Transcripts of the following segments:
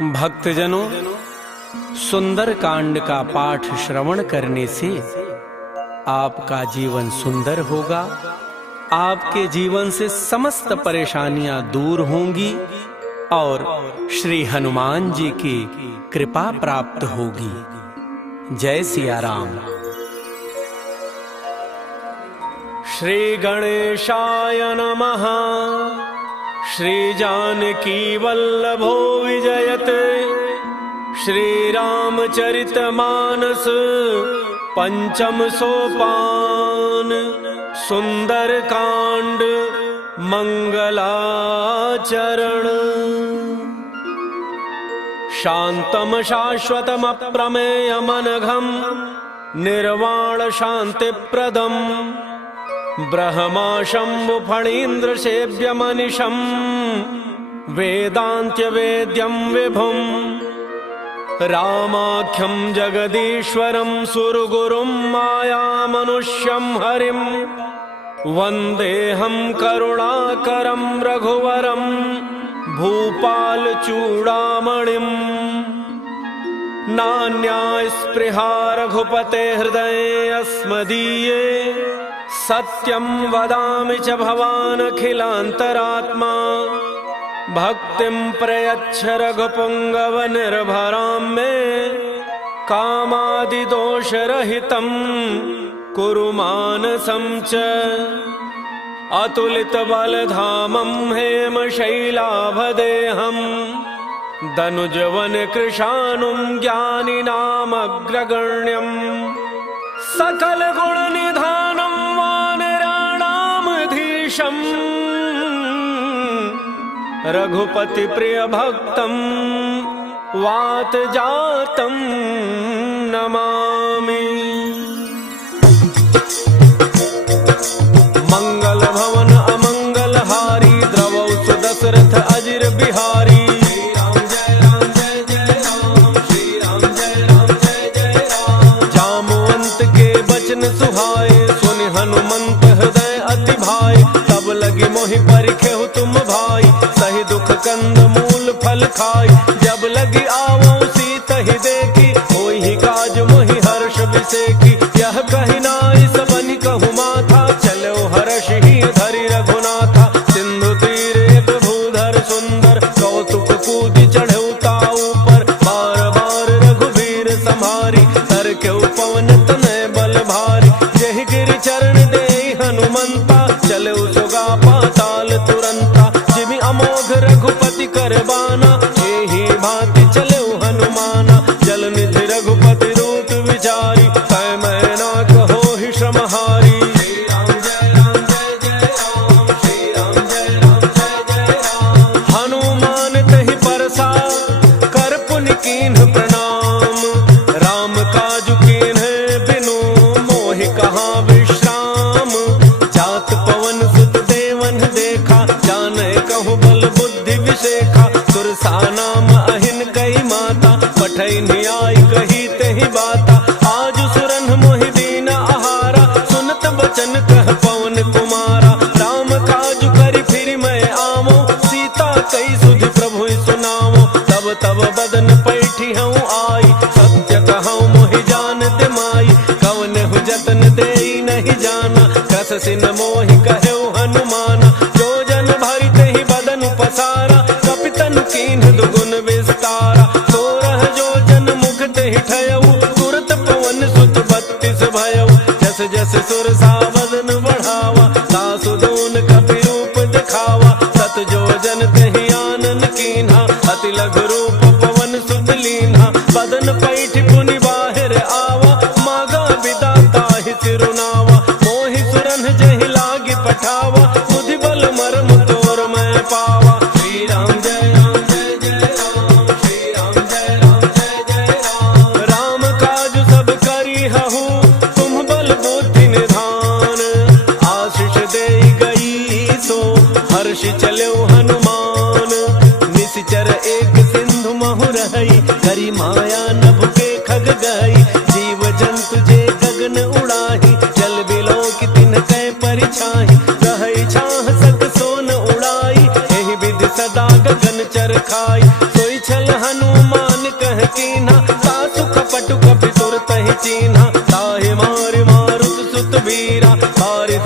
भक्तजनों, सुंदर कांड का पाठ श्रवण करने से आपका जीवन सुंदर होगा। आपके जीवन से समस्त परेशानियां दूर होंगी और श्री हनुमान जी की कृपा प्राप्त होगी। जय सिया राम। श्री गणेशाय नमः। श्री जानकी वल्लभो विजयते। श्री रामचरितमानस पंचम सोपान। सुंदर कांड मंगलाचरण। शांतम शाश्वतम अप्रमेयमनघम निर्वाण शांतिप्रदम ब्रह्मा शंभु फणीन्द्र सेव्यमनिशं वेदांत्य वेद्यं विभुं रामाख्यं जगदीश्वरं सुरगुरुं मायामनुष्यं हरिं वन्देऽहं करुणाकरं रघुवरं भूपालचूडामणिं। नान्या स्पृहा रघुपते हृदये अस्मदीये सत्यं वदामि च भवानखिलान्तरात्मा। भक्तिं प्रयच्छ रघुपुङ्गव निर्भरां मे कामादिदोषरहितं कुरु मानसं च। अतुलितबलधामं हेमशैलाभदेहं दनुजवनकृशानुं ज्ञानिनामग्रगण्यं सकलगुणनिधानं वानराणामधीशं रघुपति प्रिय भक्तं वातजातं नमामि। मंगल भवन अमंगलहारी द्रवौ सुदशरथ अजिर बिहारी। सुहाए सुनि हनुमंत हृदय अति भाई। तब लगी मोहि परिखेहु तुम भाई सही दुख कंद मूल फल खाई। जब लगी आवो सीत ही देखी होई ही काज मोहि हर्ष विसेखी। यह कही नाई सबनि कहु माथा चलो हर्ष ही धरि रघुनाथा। सिंधु तीर एक भूधर सुंदर कौतुक कूदि चढ़ऊ ताऊ पर। बार बार रघुवीर संहारी तर के पवन तनय बल भारी। जहि गिरि चरण दे हनुमंता चले सुगा पाताल तुरंता। जिमि अमोघ रघुपति करबाना एहि भांति चले हनुमाना। जल निधि रघुपति रूप विचारी कै मैना कहो ही श्रमहारी। श्री राम जय राम जय जय राम। श्री राम जय राम जय जय राम। हनुमान तहि परसा कर पुनि कीन्ह प्रणाम। राम काजु कीन्ह बिनु मोहि कहाँ विश्राम। जात पवन सुत देवन देखा जाने कहु बल बुद्धि विशेखा। सुरसा नाम अहिन कई माता पठै न्याय कही तेहि बाता। आज सुरन मोहि दीन आहारा सुनत बचन कह पवन कुमारा। राम काजु करि फिर मैं आवो सीता कई सुधि प्रभु सुनावो। तब तब बदन पैठी हूँ आई सत्य कहूँ मोहि जानत माई। कवन हु जतन देई नहीं जाना कस सिन मोहि कहु हनुमाना। जो जन भरि तेहि बदन पसारा कपितन कीन्ह दुगुन विस्तारा। 16 जो जन मुख तेहि ठयऊ तुरत पवन सुत 32 भयऊ। जस जस सुरसा बदन बढ़ावा सासु दून कपि रूप दिखावा। सत जो जन तेहि आनन कीन्हा अति लघु रूप पवन सुत लीन्हा। बदन पैठ पुनि बाहिर आवा मागा विदाता ही सिरुनावा। मोहि सुरन जहि लागी पठावा बुद्धि बल मर्म तोर मैं पावा। श्री राम जय राम जय जय राम। श्री राम जय राम जय जय राम। राम काज सब करी हहु तुम बल बुद्धि निधान। आशीष देई गई सो हर्ष चलो हनुमान। निश्चर एक सिंधु महु रही करी माया नभ के खग गई। जीव जंतु जे गगन उड़ाही जल बिलो की तिन कै परिछाही। रही छाह सक सोन उड़ाई एहि विधि सदा गगन चरखाई। सोई छल हनु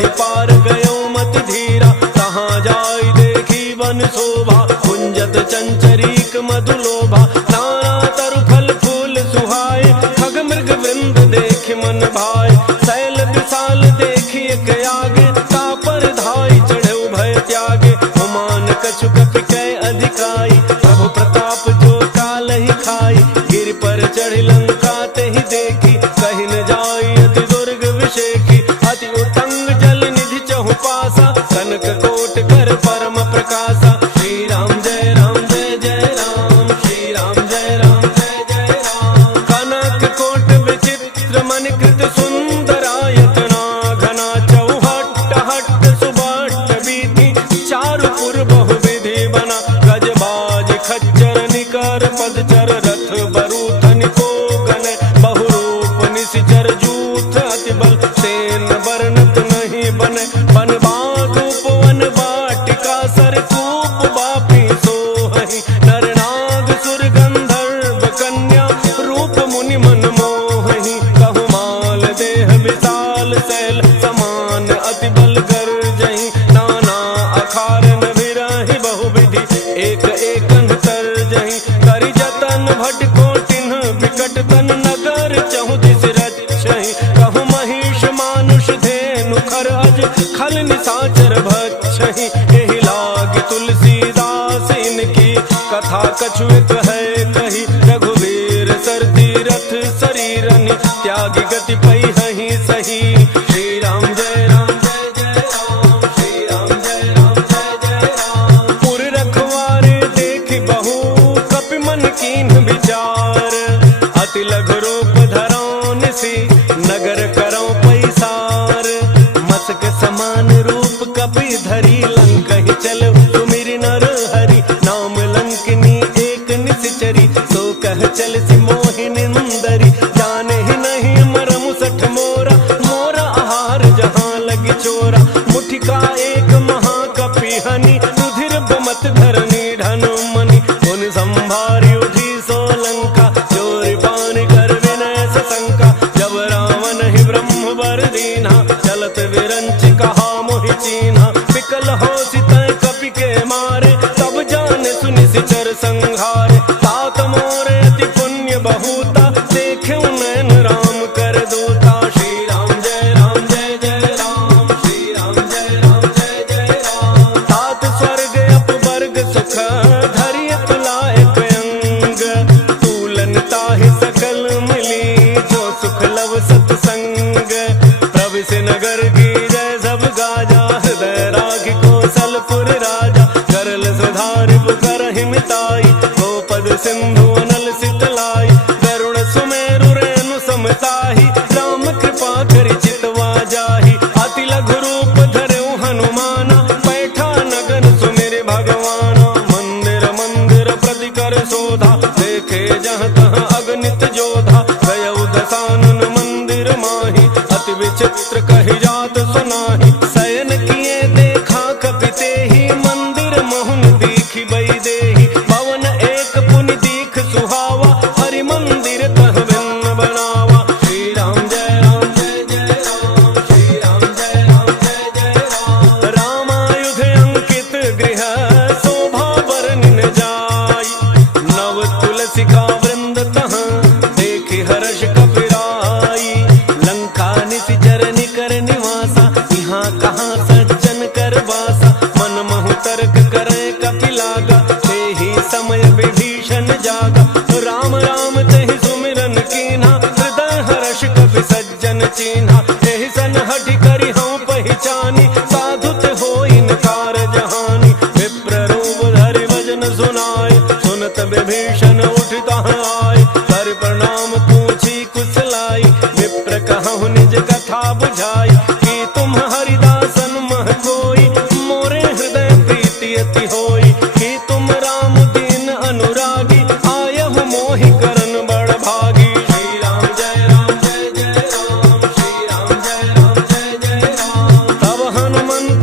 कहीं पार गयो मत धीरा, कहाँ जाई देखी वन शोभा, कुंजत चंचरीक मधुलोभा, नाना तरु फल फूल सुहाए, खग मृग वृंद देख मन भाए, शैल विशाल देखी एक आगे, तापर धाई चढ़े भय त्यागे, हुमान कछु कपि कै अधिकाई, प्रभु प्रताप जो काल ही खाई, गिर पर चढ़ी लंका ते ही देखी, कहीं न जाई अति दुर्ग विषेखी, अति उतंग जल निधि चहु पासा, कनक कोट कर परम प्रकाशा, श्री राम जय राम जय जय राम, श्री राम जय राम जय जय राम, कनक कोट विचित्र मन कृत सुंदरायतना, घना चौहट हट सुबट बीती, चारुपुर बहुविधि बना, गजबाज खच्चर निकर पदचर, रथ बरूथन को गन, बहुरूप निशिचर जूथ अति बल, सेन बरनत नहीं बने, बन बाधूप वन बाटिका, सरकूप बापी सोहहि, नर नाग सुर गंधर्व कन्या, रूप मुनि मन मोहहि, कहु माल देह विशाल शैल, समान अति बल गर्जहि, नाना अखारन विरहि बहुविधि, एक एकन तरजहि, करि जतन भट कोटिन विकट तन, नगर चहु दिस रक्षहि, कहु महिष मानुष धेनु खर अज, खल निशाचर भक्षहि, एहि लाग तुलसीदास इनकी, कथा कछु एक है कही, रघुवीर सर तीरथ शरीरनि, त्याग गति पैहि सही, श्री राम जय राम जय जय राम, श्री राम जय राम जय जय राम, पुर रखवारे देखि बहु कपि मन कीन्ह विचार, अति लघु रूप धरौ निसि, नगर करौ पैसार, मसक समान रूप कपि धरी, लंकहि चल सुमिरि नर हरि, नाम लंकिनी एक निशिचरी, सो कह चल सि मोहि निंदरी, जाने ही नहीं मरमु सठ मोरा, मोरा आहार जहाँ लगी चोरा, मुठिका एक महाकपि हनि, रुधिर बमत धरनी ढन मनि, उन संभारी उठी सो लंका, चोरी पान कर विनय सशंका, जब रावण ही ब्रह्म वर दीन्हा, चलत विरंच कहा मोहि चीन्हा, विकल हो सितय कपि के मारे, तब जाने सुनि सिचर संहारे, तात मोरे अति पुण्य बहुता, देखे नैन राम कर दूता, श्री राम जय राम जय जय राम, श्री राम जय राम जय जय राम, तात स्वर्ग अपवर्ग सुख, धरिय तुलाए अंग, तूलन ताहि सकल मिली, जो सुख लव सत्संग, प्रविश नगर की जय सब गाजा, हृदय राग कौशलपुर राजा, करल सुधारि करहि मिताई, गोपद सिंधु अनल सितलाई, गरुड़ सुमेरु रेणु समताहि, राम कृपा करि चितवा जाहि, अति लघु रूप धरऊ हनुमाना, पैठा नगर सुमिरि भगवाना, मंदिर मंदिर प्रति कर शोधा, देखे जहाँ तहाँ अगणित जोधा, गयउ दसानन मंदिर माहि, अति विचित्र कहि जात सुनाहि, शयन किए देखा कपि तेहि, मंदिर मोहन दीखि बई देहि, भवन एक पुनि दीख सुहावा, हरि मंदिर तह भिन्न बनावा, श्री राम जय राम जय जय राम, श्री राम जय राम जय जय राम, रामायुध अंकित गृह, शोभा बरनिन जाई, नव तुलसिका वृंद तह, देखि हर्ष कपिराई, लंका निशिचर निकर निवासा, यहाँ कहाँ सज्जन कर वासा, मन महु तर्क करे कपि लागा, तेहि समय विभीषण जागा, राम राम तेहि सुमिरन कीन्हा, हृदय हर्ष कपि सज्जन चीन्हा, एहि सन हठि करि हऊँ पहिचानी, साधुत होई नकार जहानी, विप्र रूप धरि भजन सुनाए, सुनत विभीषण उठ तहाँ आए, कर प्रणाम पूछी कुशलाई, विप्र कहु निज कथा बुझाई, कि तुम हरिदासन मह कोई, मोरे हृदय प्रीति अति होई, कि तुम राम दीन अनुरागी, आयहु मोहि करन बड़ भागी, श्री राम जय राम जय जय राम, श्री राम जय राम जय जय राम, तब हनुमंत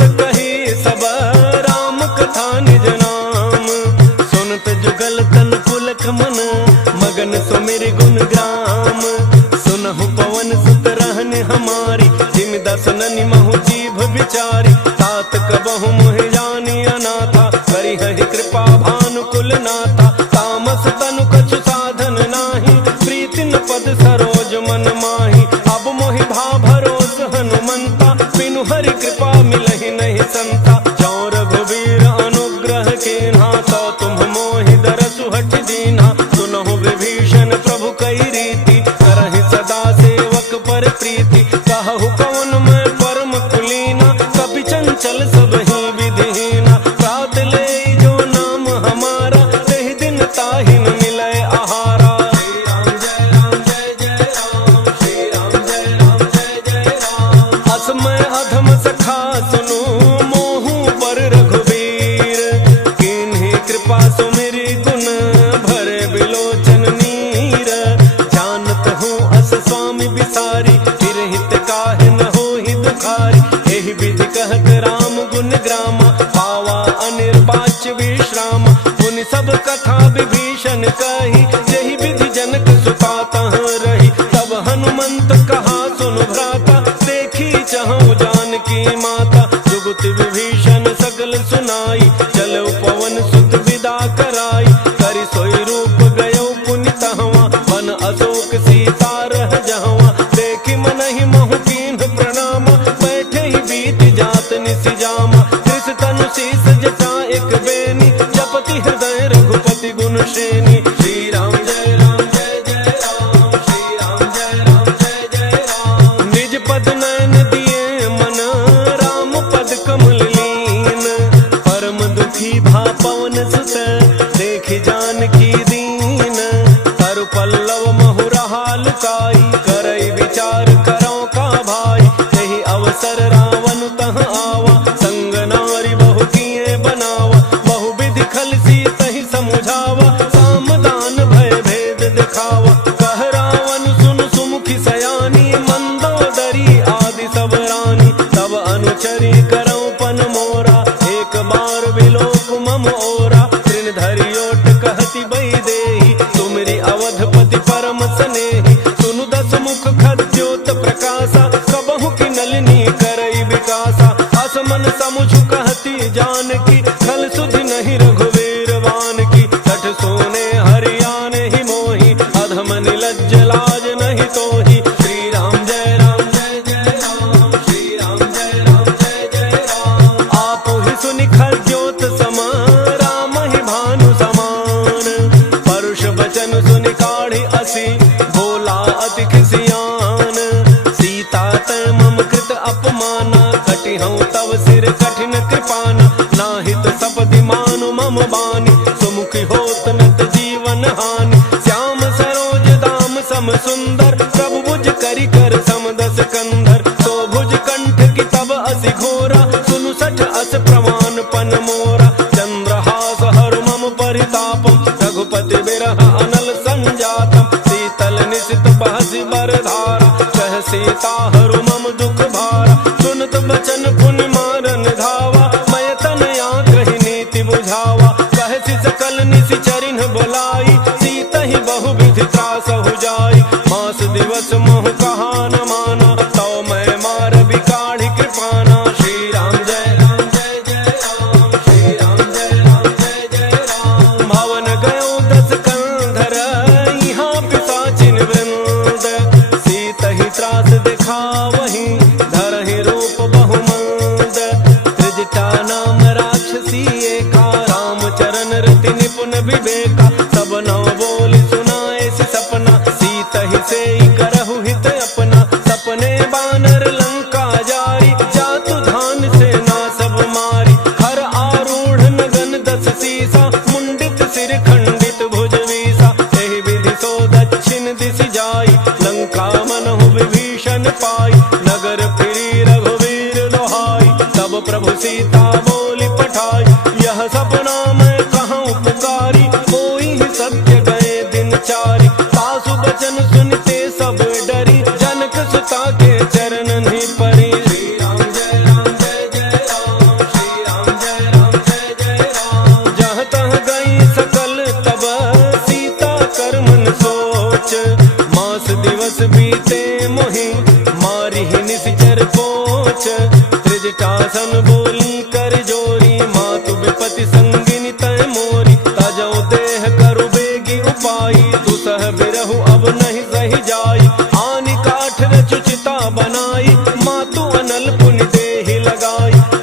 मिलहि नहीं संता। जो रघुवीर अनुग्रह कीन्हा, तो तुम मोहि दरसु हठ दीन्हा। सुनहु विभीषण प्रभु कई रीति, करहि सदा सेवक पर प्रीति। कहु कवन मैं परम कुलीना, कपि चंचल सब ही विधिहीना। प्रात ले जो नाम हमारा, तेहि दिन ताहि न मिलै आहारा। श्री राम जय जय राम, श्री राम जय जय राम। असमय अधम सखा सुनु, मोहु पर रघुवीर। किन्हि कृपा सुमिरि गुण, भरे बिलोचन नीर। जानत हूँ अस स्वामी बिसारी, फिर हित काहे न होहि दुखारी। एहि विधि कहत राम गुण ग्रामा, पावा अनिर्वाच्य विश्राम। मुनि सब कथा विभीषण कही, जेहि विधि जनक सुता तह रही। तब हनुमंत कहा सुनु भ्राता, देखी चहु जानकी माता। जुगुत विभीषण सकल सुनाई, चलऊ पवन सुत विदा कराई। करि सोई रूप गयो पुनि तहवा, बन अशोक सीता रह जहवा। देखि मनहि महु कीन्ह प्रणाम, बैठे ही बीत जात निसि जामा। कृष तनु शीस जटा एक बेनी, जपति हृदय रघुपति गुण श्रेणी। श्री राम जय राम, श्री राम जय जय राम। निज पद नयन दिए मन, राम पद कमल लीन। परम दुखी भा पवन सुत, देखि जानकी दीन। तरु पल्लव महु रहा लुकाई, करई विचार करौ का भाई। एहि अवसर रावण तह आवा, संग नारी बहु किए बनावा। बहु विधि खल सीतहि समुझावा, सामदान भय भेद दिखावा। कह रावण सुन सुमुखी सयानी, मंदोदरी आदि सब रानी। तब अनुचरी करौ पन मोरा, एक बार बिलोक मम ओरा। तृण धरि ओट कहति वैदेही, तुमरी अवधपति परम स्नेही। सुनु दस मुख खद्योत प्रकाशा, कबहु की नलिनी करई विकासा। असमन समुझ कहती जानकी, खल सुधि नहीं रघुवीर वान की। सठ सोने हरियाने ही मोही, अधम निलज्ज लाज नहीं तोही। श्री राम जय राम, श्री राम जय राम। आपु ही सुनि खद्योत समा, राम ही भानु समान। परुष बचन सुनि काढ़ी असी, भोला अति खिसियान। सीता तै मम कृत अपमाना, कटिहउँ तब सिर कठिन कृपाना। नाहित सपदि मानु मम बानी, सुमुखी होत नत जीवन हानि। श्याम सरोज दाम सम सुंदर, प्रभु भुज करि कर सम दस कंधर। तो भुज कंठ की तब असि घोरा, सुनु सठ अस प्रमाण पन मोरा। चंद्रहास हर मम परितापम, रघुपति बिरह अनल संजातम। शीतल निशित बहसि बरधारा, कह सीता हरु मम दुख भारा। सुनत बचन पुनि मारन धावा, मैं तनया कहि नीति बुझावा। कहसि सकल निशि चरिन्ह बोलाई, सीत ही बहु विधि त्रासहु जाई। मास दिवस मोह कहा न माना, तो मैं मार बिकाढ़ी कृपाना। श्री राम जय राम, श्री राम जय राम। भवन गयो दस कंधर, यहाँ पिशाचिन वृंद। सीत ही त्रास दिखावहि, धरहि रूप बहुमंद। त्रिजटा नाम राक्षसी एका, रामचरण रति निपुण विवेका। सब नव बोल सुनाए सि सपना, सीत ही सेई करहु हित अपना। सपने बानर लंका जारी, जातु धान सेना सब मारी। हर आरूढ़ नगन दस सीसा, मुंडित सिर खंडित भुज वीसा। एहि विधि सो दक्षिण दिशि जाई, लंका मनहु विभीषण पाई। नगर फिरी रघुवीर दोहाई, तब प्रभु सीता बोली पठाई। यह सपना मैं कहूँ पुकारी, कोई ही सत्य गए दिन चारी। सासु बचन सुनते सब डरी, जनक सुता के चरण नहीं परी। श्री राम जय राम, श्री राम जय राम। जहाँ तह गई सकल तब, सीता कर मन सोच। मास दिवस बीते मोहि, मारी ही निश्चर पोच। त्रिजटासन बोली कर जोरी, मातु विपति संगिनी तय मोरी। तजौ देह करु बेगी उपाई, दुसह बिरहु अब नहीं सही जाई। आनि काठ रचु चिता बनाई, मातु अनल पुनि देहि लगाई।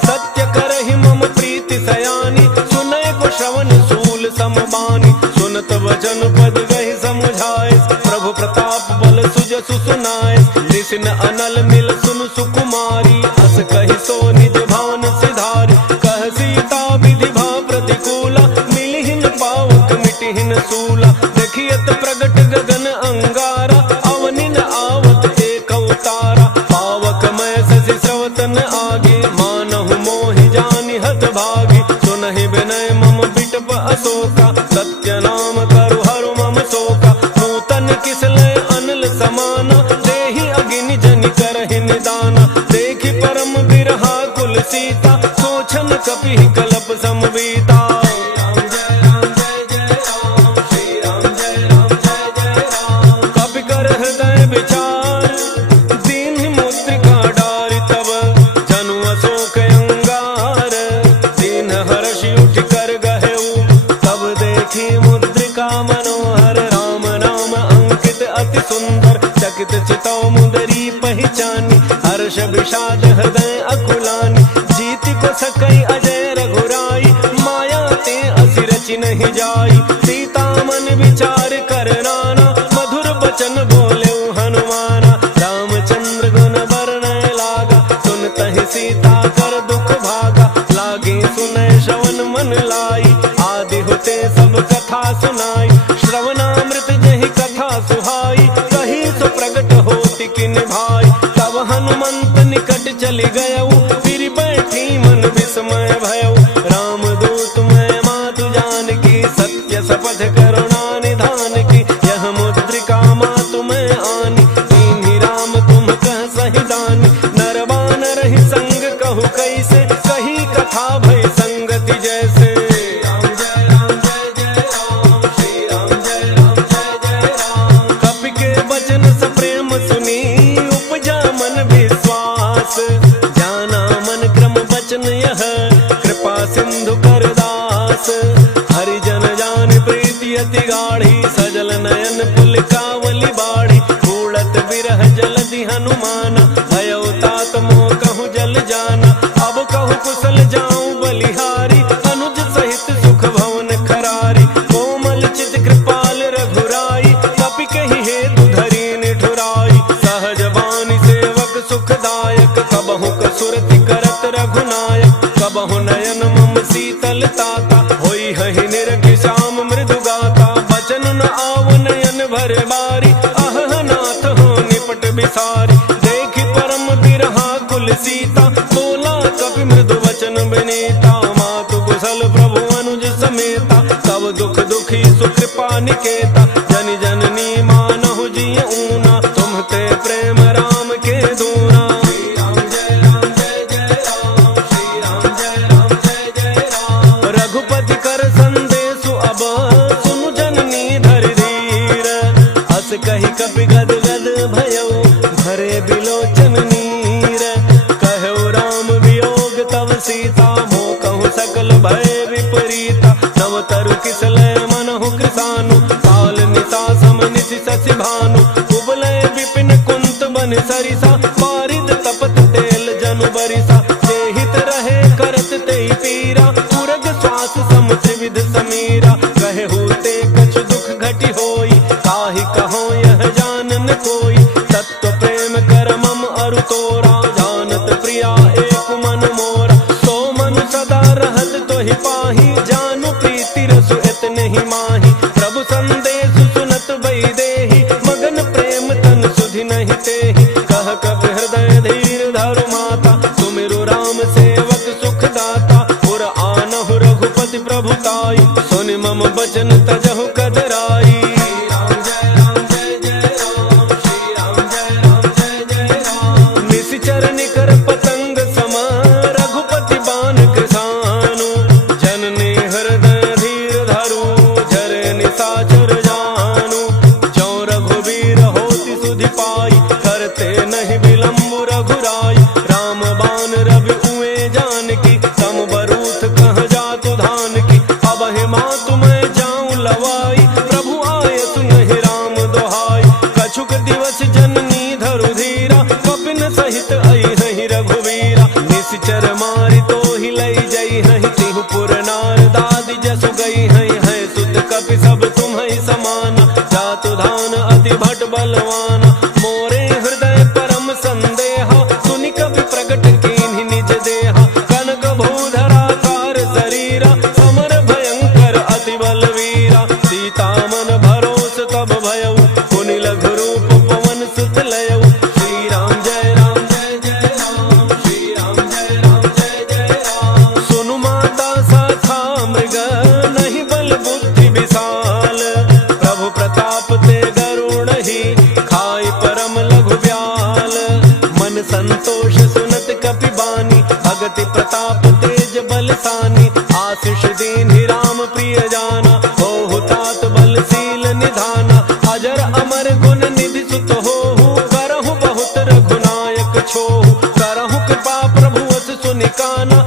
बिसिन अनल मिल सुन सुकुमारी, अस कहि सो निज भान सिधारी। कह सीता विधि भा प्रतिकूला, मिलिहिन पावक मिटिहिन सूला। देखियत प्रगट गगन अंगारा, अवनिन आवत एक अवतारा। पावक मैं शशि स्रवतन आगे, मानहु मोहि जानि हत भागी। सुनहि विनय मम बिटप अशोका, सत्य नाम करु हरु मम शोका। नूतन किसलय अनल समाना, देहि अगिनि जनि करहि निदाना। देखि परम बिरहा कुल सीता, सोचन कपिहि कलप समवीता। कपि कर हृदय विचार, दीन्हि मुद्रिका डारि तब। जनु अशोक अंगार, दीन हर्षि उठि कर गहेउ। तब देखी मुद्रिका मनोहर, राम नाम अंकित अति सुंदर। चकित चितौ मुदरी पहिचानी, हर्ष विषाद हृदय अकुलानी। जीति को सकई अजय रघुराई, माया ते असि रचि नहीं जाई। सीता मन विचार कर नाना, मधुर बचन बोले हनुमाना। रामचंद्र गुण वर्णय लागा, सुनतहि सीता कर दुख भागा। लागे सुनय श्रवण मन लाई, आदि होते सब कथा सुनाई। श्रवणामृत जहि कथा सुहाई, कही सो प्रगट होति किन भाई। तब हनुमंत निकट चली गयऊ, फिर बैठी मन विस्मय भयऊ। राम दूत मैं मातु जानकी, सत्य शपथ करुणा निधान की। यह मुद्रिका मातु मैं आनी, दीन्हि राम तुम कह सहि दानी। नर बानर ही संग कहु कैसे, कही कथा भय संगति जैसे। कपि के वचन सप्रेम सुनी, उपजा मन विश्वास। जाना मन क्रम वचन यह, कृपा सिंधु कर दास। हरिजन जान प्रीति अति गाढ़ी, सजल नयन पुलकावली बाढ़ी। उड़त बिरह जलधि हनुमाना, भयउ तात मोह कहूँ जल जाना। अब कहूँ कुशल जाऊं बलिहारी, अनुज सहित सुख भवन खरारी। कोमल चित कृपाल रघुराई, कपि कहि हेतु धरि निठुराई। सहज बानी सेवक सुखदायक, कबहु कसुरति करत रघुनायक। कबहु नयन मम शीतल ताता, होई हहि निरखि श्याम मृदु गाता। बचन न आव नयन भर बारी, अह नाथ हो निपट बिसारी। देखि परम बिरहा कुल सीता, बोला कपि मृदु वचन विनीता। मातु कुशल प्रभु अनुज समेता, सब दुख दुखी सुकृपा निकेता। जन जननी मानहु जिय ऊना, तुम्हते प्रेम राम के दूना। रघुपति कर संदेशु अब, सुनु जननी धरि धीर। अस कहि कपि गद गद भयउ, भरे बिलोचन नीर। कहु राम वियोग तव सीता, मोह कहु सकल भय विपरीता। नव तरु किसलय मनहु कृसानु, काल निशा सम निशि शशि भानु। कुबलय विपिन कुंत बन सरिसा, पारिद तपत तेल जनु बरिसा। जेहित रहे करत तेहि पीरा, उरग श्वास सम त्रिविध समीरा। कहु ते कछु दुख घटि होई, काहि कहो यह जानन कोई। तत्व प्रेम कर मम अरु तोरा, जानत प्रिया एक मन मोरा। सो मनु सदा रहत तोहि पाही, जानु प्रीति रसु इतने ही माही। प्रभु संदेशु सुनत वैदेही, मगन प्रेम तन सुधि नहीं तेहि। कह कपि हृदय धीर धरु माता, सुमिरु राम सेवक सुख दाता। पुर आनहु रघुपति प्रभुताई, सुनि मम बचन तजहु कदराई। निशिचर निकर पतंग सम, रघुपति बान कृसानु। जननी हृदय धीर धरु, झरे निशाचर जानु। जो रघुवीर होति सुधि पाई, करते नहीं विलम्ब रघुराई। राम बान रवि उए जानकी, सम बरूथ कह जातु धान की। अब हे मातु मैं जान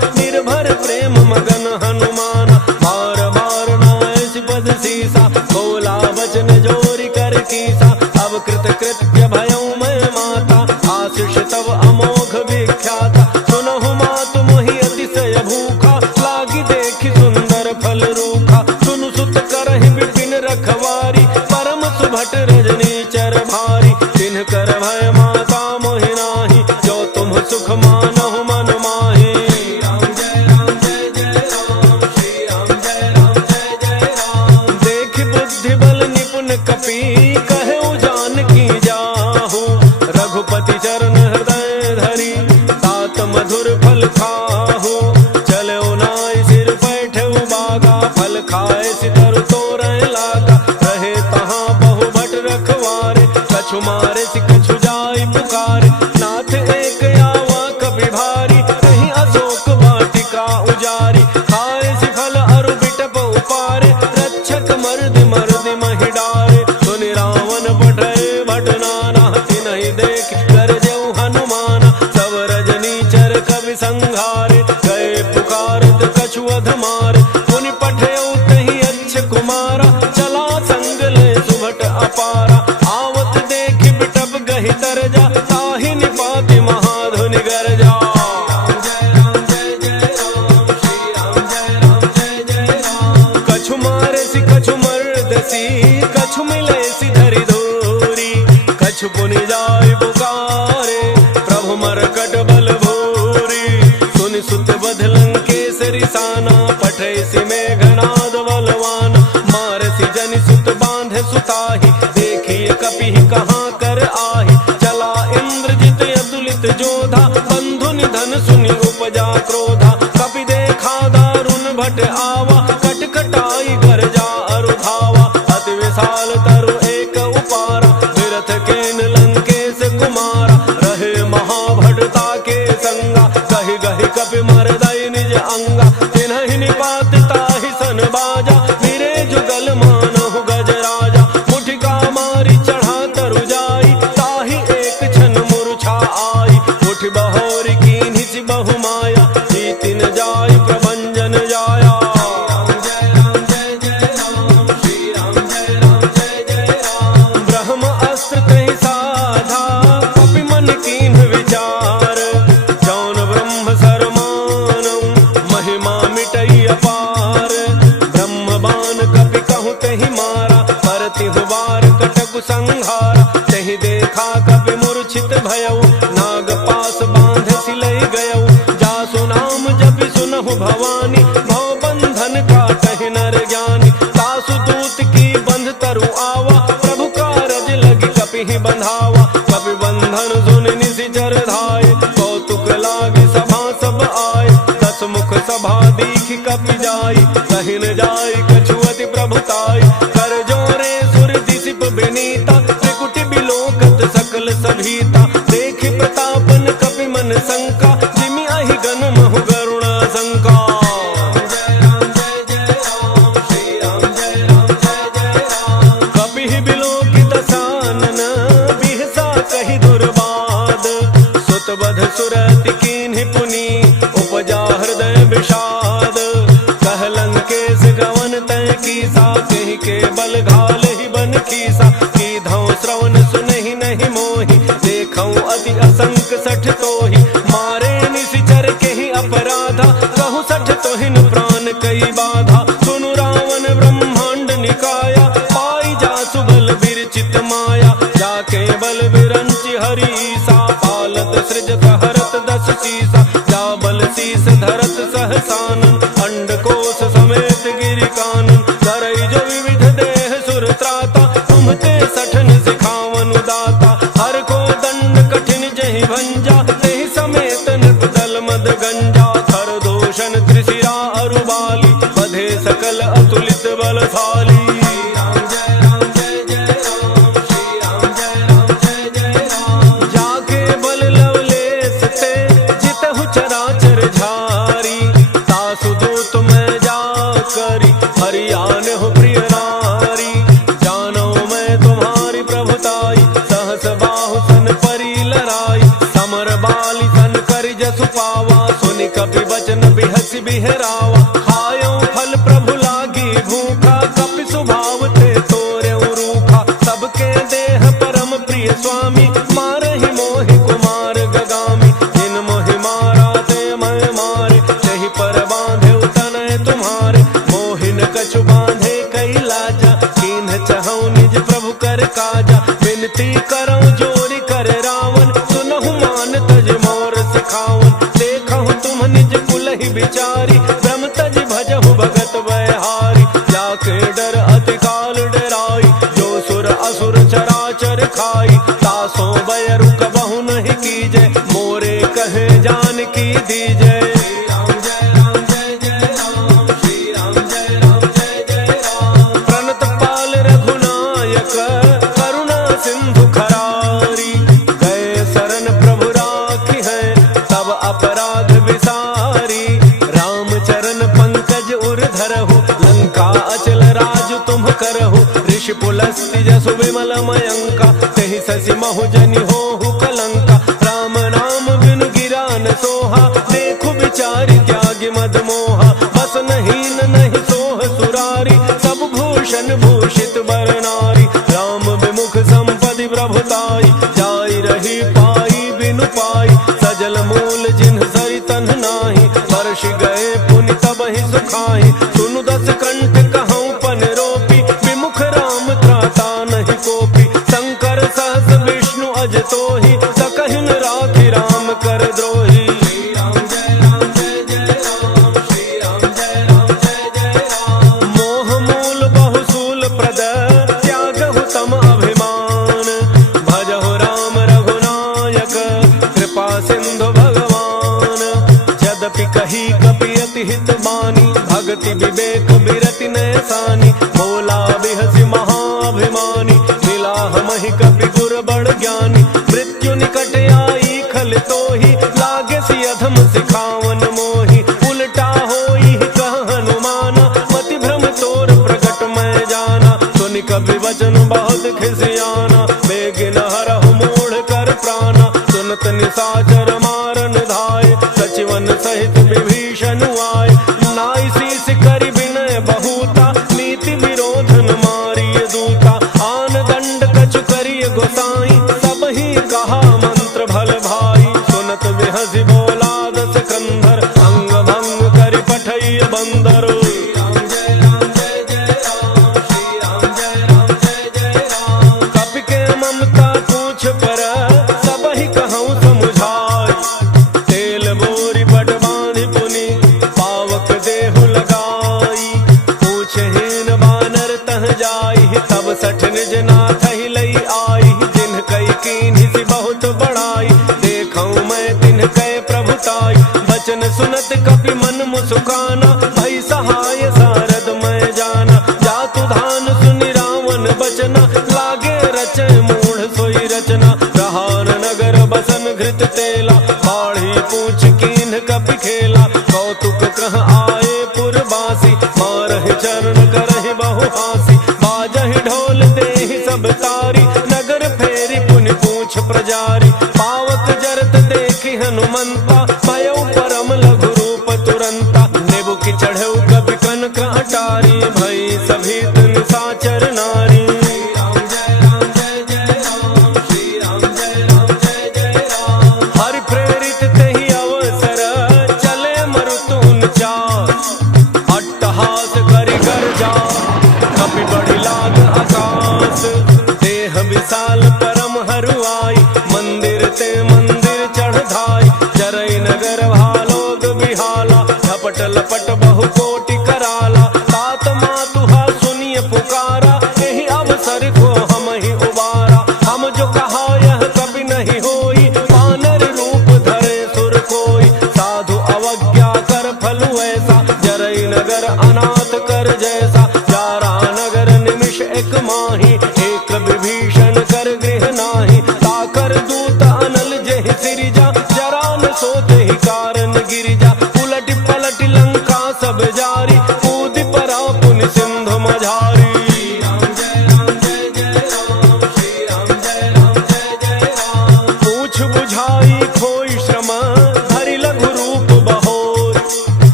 निर्भर प्रेम मगन हनुमान। बार बार नायस पद सीसा, बोला वचन जोरी कर कीसा। अब कृत कृत्य भयऊ मैं माता, आशीष तब अमोघ विख्याता। सुनहु मातु मोहि अतिशय भूखा, लागी देखि सुंदर फल रूखा। सुनु सुत करहि विपिन रखवारी, परम सुभट रजनी चर भारी। तिन्ह कर भय माता मोहि नाही, जो तुम सुख मानहु मन माहि। राम जय राम जय जय राम, श्री राम जय राम जय जय राम। देख बुद्धि बल निपुण कपि, कहु जानकी जाहु। रघुपति चरण हृदय धरि, तात मधुर फल खाहु। चलऊ नाइ सिर बैठऊ बागा, फल खाए सितरु तोरय लागा। रहे तहाँ बहु भट रखवारे, कछु मारे सि कछु जाई पुकारे। नाथ एक आवा कपि भारी, कहीं अशोक वाटिका उजारी। खाए सि फल अरु बिटप उपारे, रक्षक मर्द मर्द महि डारे। सुनि रावण पठय भट नाना, तिन्हि देख गरजऊ हनुमाना। सब रजनी चर कवि संघारे, गए पुकारत कछु अध मारे। पुनि पठयऊ तहि अच्छ कुमारा, चला संग ले सुभट अपारा। आवत देख बिटप गहि तरजा, ताहि निपाति महाधुनि गरजा। राम जय राम जय जय राम, श्री राम जय राम जय जय राम। कछु मारे सि कछु मर्दसी, कछु मिले सि धरि धूरी। कछु पुनि जाय पुकारे, प्रभु मरकट बल भूरी। सुनि सुत बध लंकेसरि साना, पठै सि मेघनाद बलवान। मारसि जनि सुत बांधे सुताहि, देखिए कपिहि कहाँ कर आहि। चला इंद्रजित अतुलित जोधा, बंधु निधन सुनि उपजा क्रोधा। कपि देखा दारुण भट आवा, कटकटाई गरजा अरु धावा। अति विशाल तरु एक उपारा, विरथ केन लंकेश कुमारा। रहे महाभटता के संगा, कहि गहि कपि मरदई निज अंगा। तिन्हि निपात ताहि सन बाजा, मेरे जुगल मानहु गजराजा। मुठिका मारी चढ़ा तरु जाई, ताहि एक क्षण मूर्छा आई। उठ बहोरी कीन्हि सि बहु माया, जीति न जाय प्रभंजन जाया। राम जय राम जय जय राम, श्री राम जय राम जय जय राम। ब्रह्म अस्त्र कहि साधा, कपि मन कीन्ह विचार। जौन ब्रह्म सर मानऊ, महिमा मिटई अपार। ब्रह्म बाण कपि कहु तहि मारा, परतिहु बार कटकु संहारा। तहि देखा कपि मूर्छित भयऊ, नाग पास बांध सिलई गयऊ। जासु नाम जपि सुनहु भवानी, भव बंधन काटहि नर ज्ञानी। तासु दूत की बंध तरु आवा, प्रभु कारज लगी कपिहि बंधावा। कपि बंधन सुनि निशिचर धाये, कौतुक लागी सभा सब आए। दस मुख सभा दीखि कपि जाई, कहि न जाई कछु अति प्रभुताई। कर जोरे सुर दिसिप विनीता, त्रिकुटि बिलोकत सकल सभीता। देखि प्रतापन कपि मन शंका, जिमि अहि गन महु करुणा शंका। राम जय राम जय जय राम, श्री राम जय राम जय जय राम। कपिहि बिलोकित सानन, बिहसा कहि दुर्बाद। सुत बध सुरति कीन्हि पुनि, उपजा हृदय विषाद। कह लंकेश गवन तय कीसा, कहि के बल घाल ही बन कीसा। कीधौ श्रवण सुनहि नहीं मोहि, देखौ अति असंक सठ तोहि। मारे निशिचर केहि अपराधा, कहु सठ तोहिन प्राण कई बाधा। सुनु रावण ब्रह्मांड निकाया, पाई जासु बल विरचित माया। जाके बल विरंचि हरीसा, पालत सृजत हरत दस शीसा। जा बल शीस धरत सहसानन, अंडकोश समेत गिरि कानन। करई जो विविध देह सुर त्राता, तुम्हते सठन सिखावन दाता। हर को दंड कठिन जहि भंजा, तेहि समेत नृप दल मद गंजा। खर दोषण त्रिशिरा अरु बाली, बधे सकल अतुलित बलशाली। राम जय राम जय जय राम, श्री राम जय राम जय जय राम। जाके बल लवलेस ते, जितहु चराचर झारी। तासु दूत मैं जा करी, हरियान हो प्रिय नारी। जानो मैं तुम्हारी प्रभुताई, सहस बाहु सन परी लड़ाई। समर बाली सन करि जसु पावा, सुनि कपि बचन बिहसी बिहरावा खायो फल प्रभु लागी भूखा कपि स्वभाव ते तोरे रूखा सबके देह परम प्रिय स्वामी मारहि मोहि कुमार गगामी जिन मोहि मारा ते मैं मारे तहि पर बांधे तनय तुम्हारे मोहिन कछु बांधे कई लाजा कीन्ह चहु निज प्रभु कर काजा विनती करऊं जोरी कर रावण सुनहु मान तज मोर सिखावन देखहु तुम निज कुलहि बिचारी ब्रह्म तज भजहु भगत बयहारी जाके डर अति काल डराई जो सुर असुर चराचर खाई तासो भय रुक बहु नहीं कीजे मोरे कहे जान की दीजे प्रणत पाल रघुनायक करुणा सिंधु खरारी गए शरण प्रभु राखी है तब अपराध विसारी राम चरण पंकज उर धरहु लंका अचल राज तुम करहु ऋषि पुलस्त्य जसु विमल मयंका तेहि ससि महु जनि होहु कलंका राम नाम बिनु गिरा न सोहा देखु बिचारी त्यागी मद मोहा बस नहीं नहीं सोह सुरारी सब भूषण भूषित बर नारी राम विमुख संपदि प्रभुताई जाई रही पाई बिनु पाई सजल मूल जिन्ह सरि तन्ह नाही वर्ष गए पुनि तबहि सुखाई सुनु दस कंठ कहऊँ पन रोपी विमुख राम त्राता नहीं कोपी शंकर सहस विष्णु अज तोहि सकहिन राखि राम कर द्रोही मोह मूल बहुसूल प्रद त्यागहु तम अभिमान भजहु राम रघुनायक कृपा सिंधु भगवान यद्यपि कही कपि अति हित बानी भक्ति विवेक बिरति नैसानी भोला बिहसि महाभिमानी मिला हमहि कपि गुर बड़ ज्ञानी मृत्यु निकट आई खल तोहि लागे सि अधम सिखावन मोहि उल्टा होई कह हनुमाना मति भ्रम तोर प्रकट मैं जाना सुनि कपि वचन बहुत खिसियाना बेगिन हरहु मूढ़ कर प्राणा सुनत निशाचर मारन धाय सचिवन सहित विभीषण आए नाई शीस करि विनय बहुता नीति विरोधन मारिय दूता आन दंड कछु करिय गोसाई सब ही कहा मंत्र भल भाई सुनत बिहसि बोला दस कंधर अंग भंग करि पठइय बंदर कपि के ममता पूछ पर सब ही कहूँ समुझाई तेल बोरी पट बांधि पुनि पावक देहु लगाई पूछहीन बानर तह जाई तब सठ निज नाथ ही लई आई जिन्ह कई कीन्हि सि बहुत बड़ाई देखऊँ मैं तिन्ह कय प्रभुताई बचन सुनत कपि मन मुसुकाना भई सहाय सारद मैं जाना जातु धान सुनि रावण बचना लागे रचय मूढ़ सोई रचना प्रहार नगर बसन घृत तेला बाढ़ी पूछ कीन्ह कपि खेला कौतुक कह आए पुरबासी मारहि चरण करहि बहु हासी बाजहि ढोल देहि सब तारी नगर फेरी पुनि पूछ प्रजारी पावक जरत देखि हनुमंता भयउ परम लघु रूप तुरंता नेबु की चढ़ऊ कपि कनक अटारी भई सभी तन साचर नारी हरि प्रेरित तेहि अवसर चले मरुतुन चार अट्टहास करि गर्जा कपि बढ़ि लाग आकाश देह विशाल परम हरुआई मंदिर ते मंदिर चढ़ धाई चरई नगर भालोग बिहाला झपट लपट बहु कोटि कराला तात मातुहा सुनिय पुकारा एहि अवसर को हम ही उबारा हम जो कहा यह कभी नहीं होई वानर रूप धरे सुर कोई साधु अवज्ञा कर फल ऐसा जरई नगर अनाथ कर जैसा जारा नगर निमिष एक माही एक विभीषण कर गृह नाही ताकर दूत अनल जहि सिरिजा जरा न सोते ही कारण गिरिजा उलट पलट लंका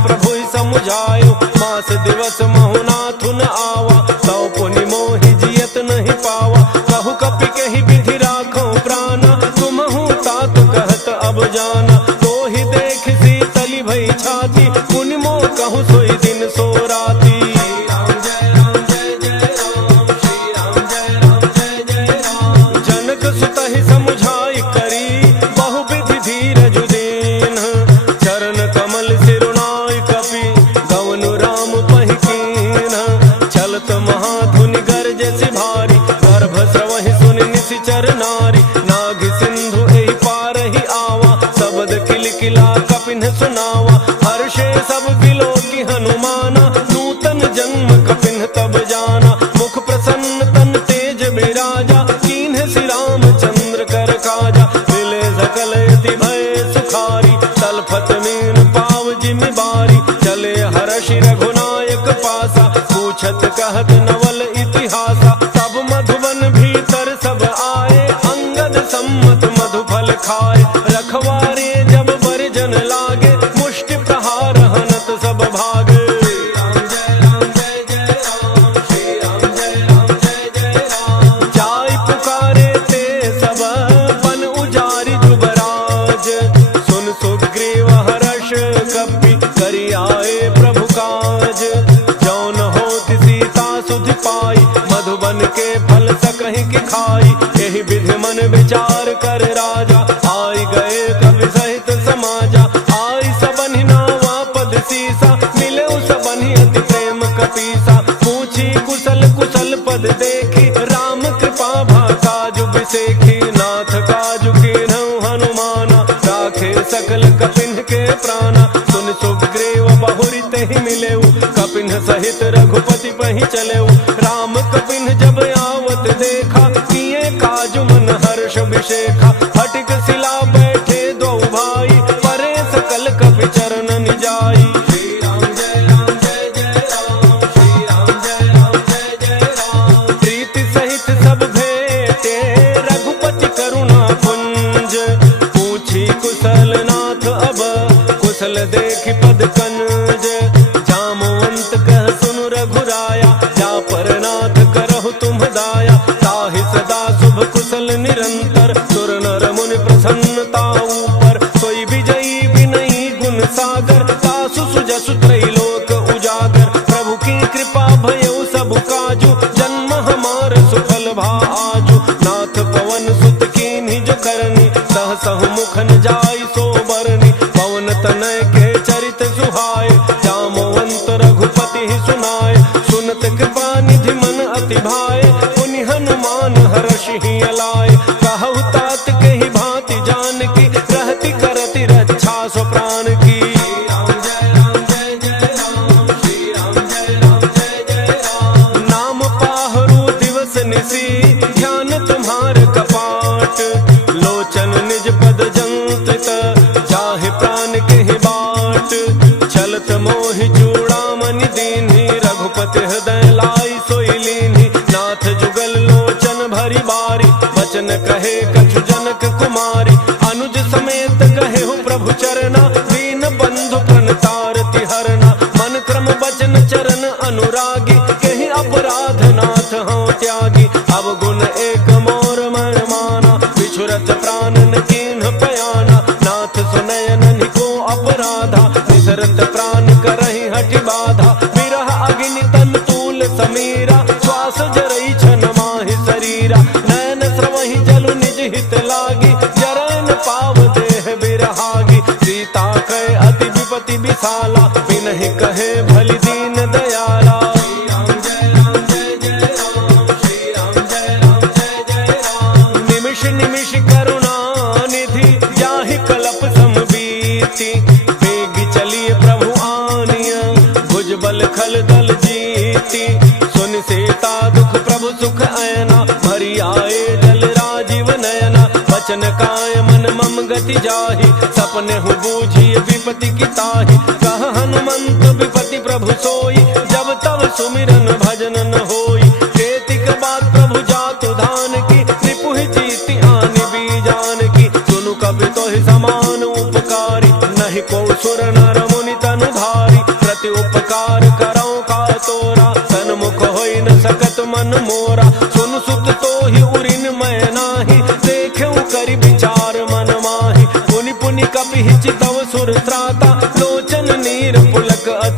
प्रभु समुझायो, मास दिवस महुनाथ न आवा, तौ पुनि मोहि जियत नहीं पावा। कहु कपि कहि विधि राखो प्राणा, तुमहु तात कहत अब जाना। तो ही देख शीतली भई छाती, पुनि मोह कहु सोई दिन सो राती। जनक सुतहि समुझाई करी, बहु विधि धीरज दीन। चरण कमल सिरुनाई कपि, गवनु राम पहि कीन। चलत महाधुनि गरजसि भारी, गर्भ स्रवहि सुनि निशिचर नारी। नाग सिंधु एहि पारहि आवा, शब्द किलकिला कपिन सुनावा। हर्षे सब बिलो की हनुमाना, नूतन जन्म कपिन तब जाना। मुख प्रसन्न तन तेज बिराजा, कीन्ह श्री रामचंद्र कर काजा। मिले सकल यति भय सुखारी, तलफत मीन पाव जिमि बारी। चले हर्षि रघुनायक पासा, पूछत कहत नवल इतिहासा। तब मधुबन भीतर सब आए, अंगद सम्मत मधुफल खाए। रखवारे जब बरजन लागे, मुष्टि प्रहार हनत सब भागे। जाय पुकारे ते सब, बन उजारि जुबराज। सुन सुग्रीव हर्ष कपि, करि आए प्रभु काज। जौन होत सीता सुधि पाई, मधुबन के फल सकहि की खाई। एहि विधि मन विचार कर राजा, आई गए कवि सहित समाजा। आई सबनि नावा पद सीसा, मिले सबनि अति प्रेम कपीसा। पूछी कुशल कुशल पद देखी, राम कृपा भा काजु बिसेखी। नाथ काजु कीन्हु हनुमाना, राखे सकल कपिन के प्राणा। सुन सुग्रीव बहुरि तेहि मिलेउ, कपिन सहित रघुपति पहि चलेउ। राम कपिन जब आवत देखा, किए काजु मन हर्ष विशेखा। हटिक सिला बैठे दो भाई, परे सकल कपि चरण निजाई। श्री राम जय राम जय जय राम, श्री राम जय राम जय जय राम। प्रीति सहित सब भेटे, रघुपति करुणा पुंज। पूछी कुशल नाथ अब, कुशल देखि पद कनज। जामवंत कह सुनु रघुराया, जा पर नाथ करहु तुम दाया। ताहि सदा शुभ कुशल निरंतर, सुर नर मुनि प्रसन्नता ऊपर। सोई विजयी विनयी गुण सागर, तासु सुजसु त्रैलोक उजागर। प्रभु की कृपा भयउ सब काजु, जन्म हमार सुफल भा आजु। नाथ पवन सुत कीन्हि जो करनी, सहसहु मुख न जाई सो बरनी। पवन तनय के चरित सुहाए, जामवंत रघुपति ही सुनाए। सुनत कृपा निधि मन अति भाए, पुनि हनुमान हर्षि ही अलाए। कहु तात कहि भांति जानकी, रहति करति रक्षा सो प्राण की। श्री राम जय राम जय जय राम, श्री राम जय राम जय जय राम। नाम पाहरु दिवस निसी, ध्यान तुम्हार कपाट। लोचन निज पद जंत्रित, जाहि प्राण केहि बाट। चलत मोहि चूड़ामणि दीन्हि, रघुपति हृदय लाई सोई लीन्हि। नाथ जुगल लोचन भरी बारी, बचन कहे कछु जनक कुमारी। अनुज समेत कहे हूँ प्रभु चरना, दीन बंधु प्रणतारति हरना। मन क्रम बचन चरण अनुरागी, कहीं अपराध नाथ हूँ त्यागी। अब गुण एक मोर मन माना, बिछुरत प्राण न कीन्ह पयाना। नाथ सुनय ननि को अपराधा, निसरत प्राण करहि हठि बाधा। विरह अग्नि तन तूल समीरा, श्वास जरई छन माहि शरीरा। नैन स्रवहि जलु निज हित लागी, जरन पाव देह बिरहागी। सीता कहे अति विपति विशाला, बिनहि कहे भलि दीन दयाला। श्री राम जय राम जय जय राम, श्री राम जय राम जय जय राम। निमिष निमिष करुणा निधि, जाहि कलप समबीति। बेगी चलिए प्रभु आनिया, भुज बल खल दल जीती। सुन सीता दुख प्रभु सुख ऐना, भरी आए जल राजीव नयना। बचन काय मन मम गति जाहि, सपने हु बूझिए विपति की ताहि। कह हनुमंत विपति प्रभु सोई, जब तब सुमिरन भजन न होई। केतिक बात प्रभु जातु धान की, रिपु जीति आनि बीजान की। सुनु कवि तो समान उपकारी, नहीं को सुर नर मुनि तनु धारी।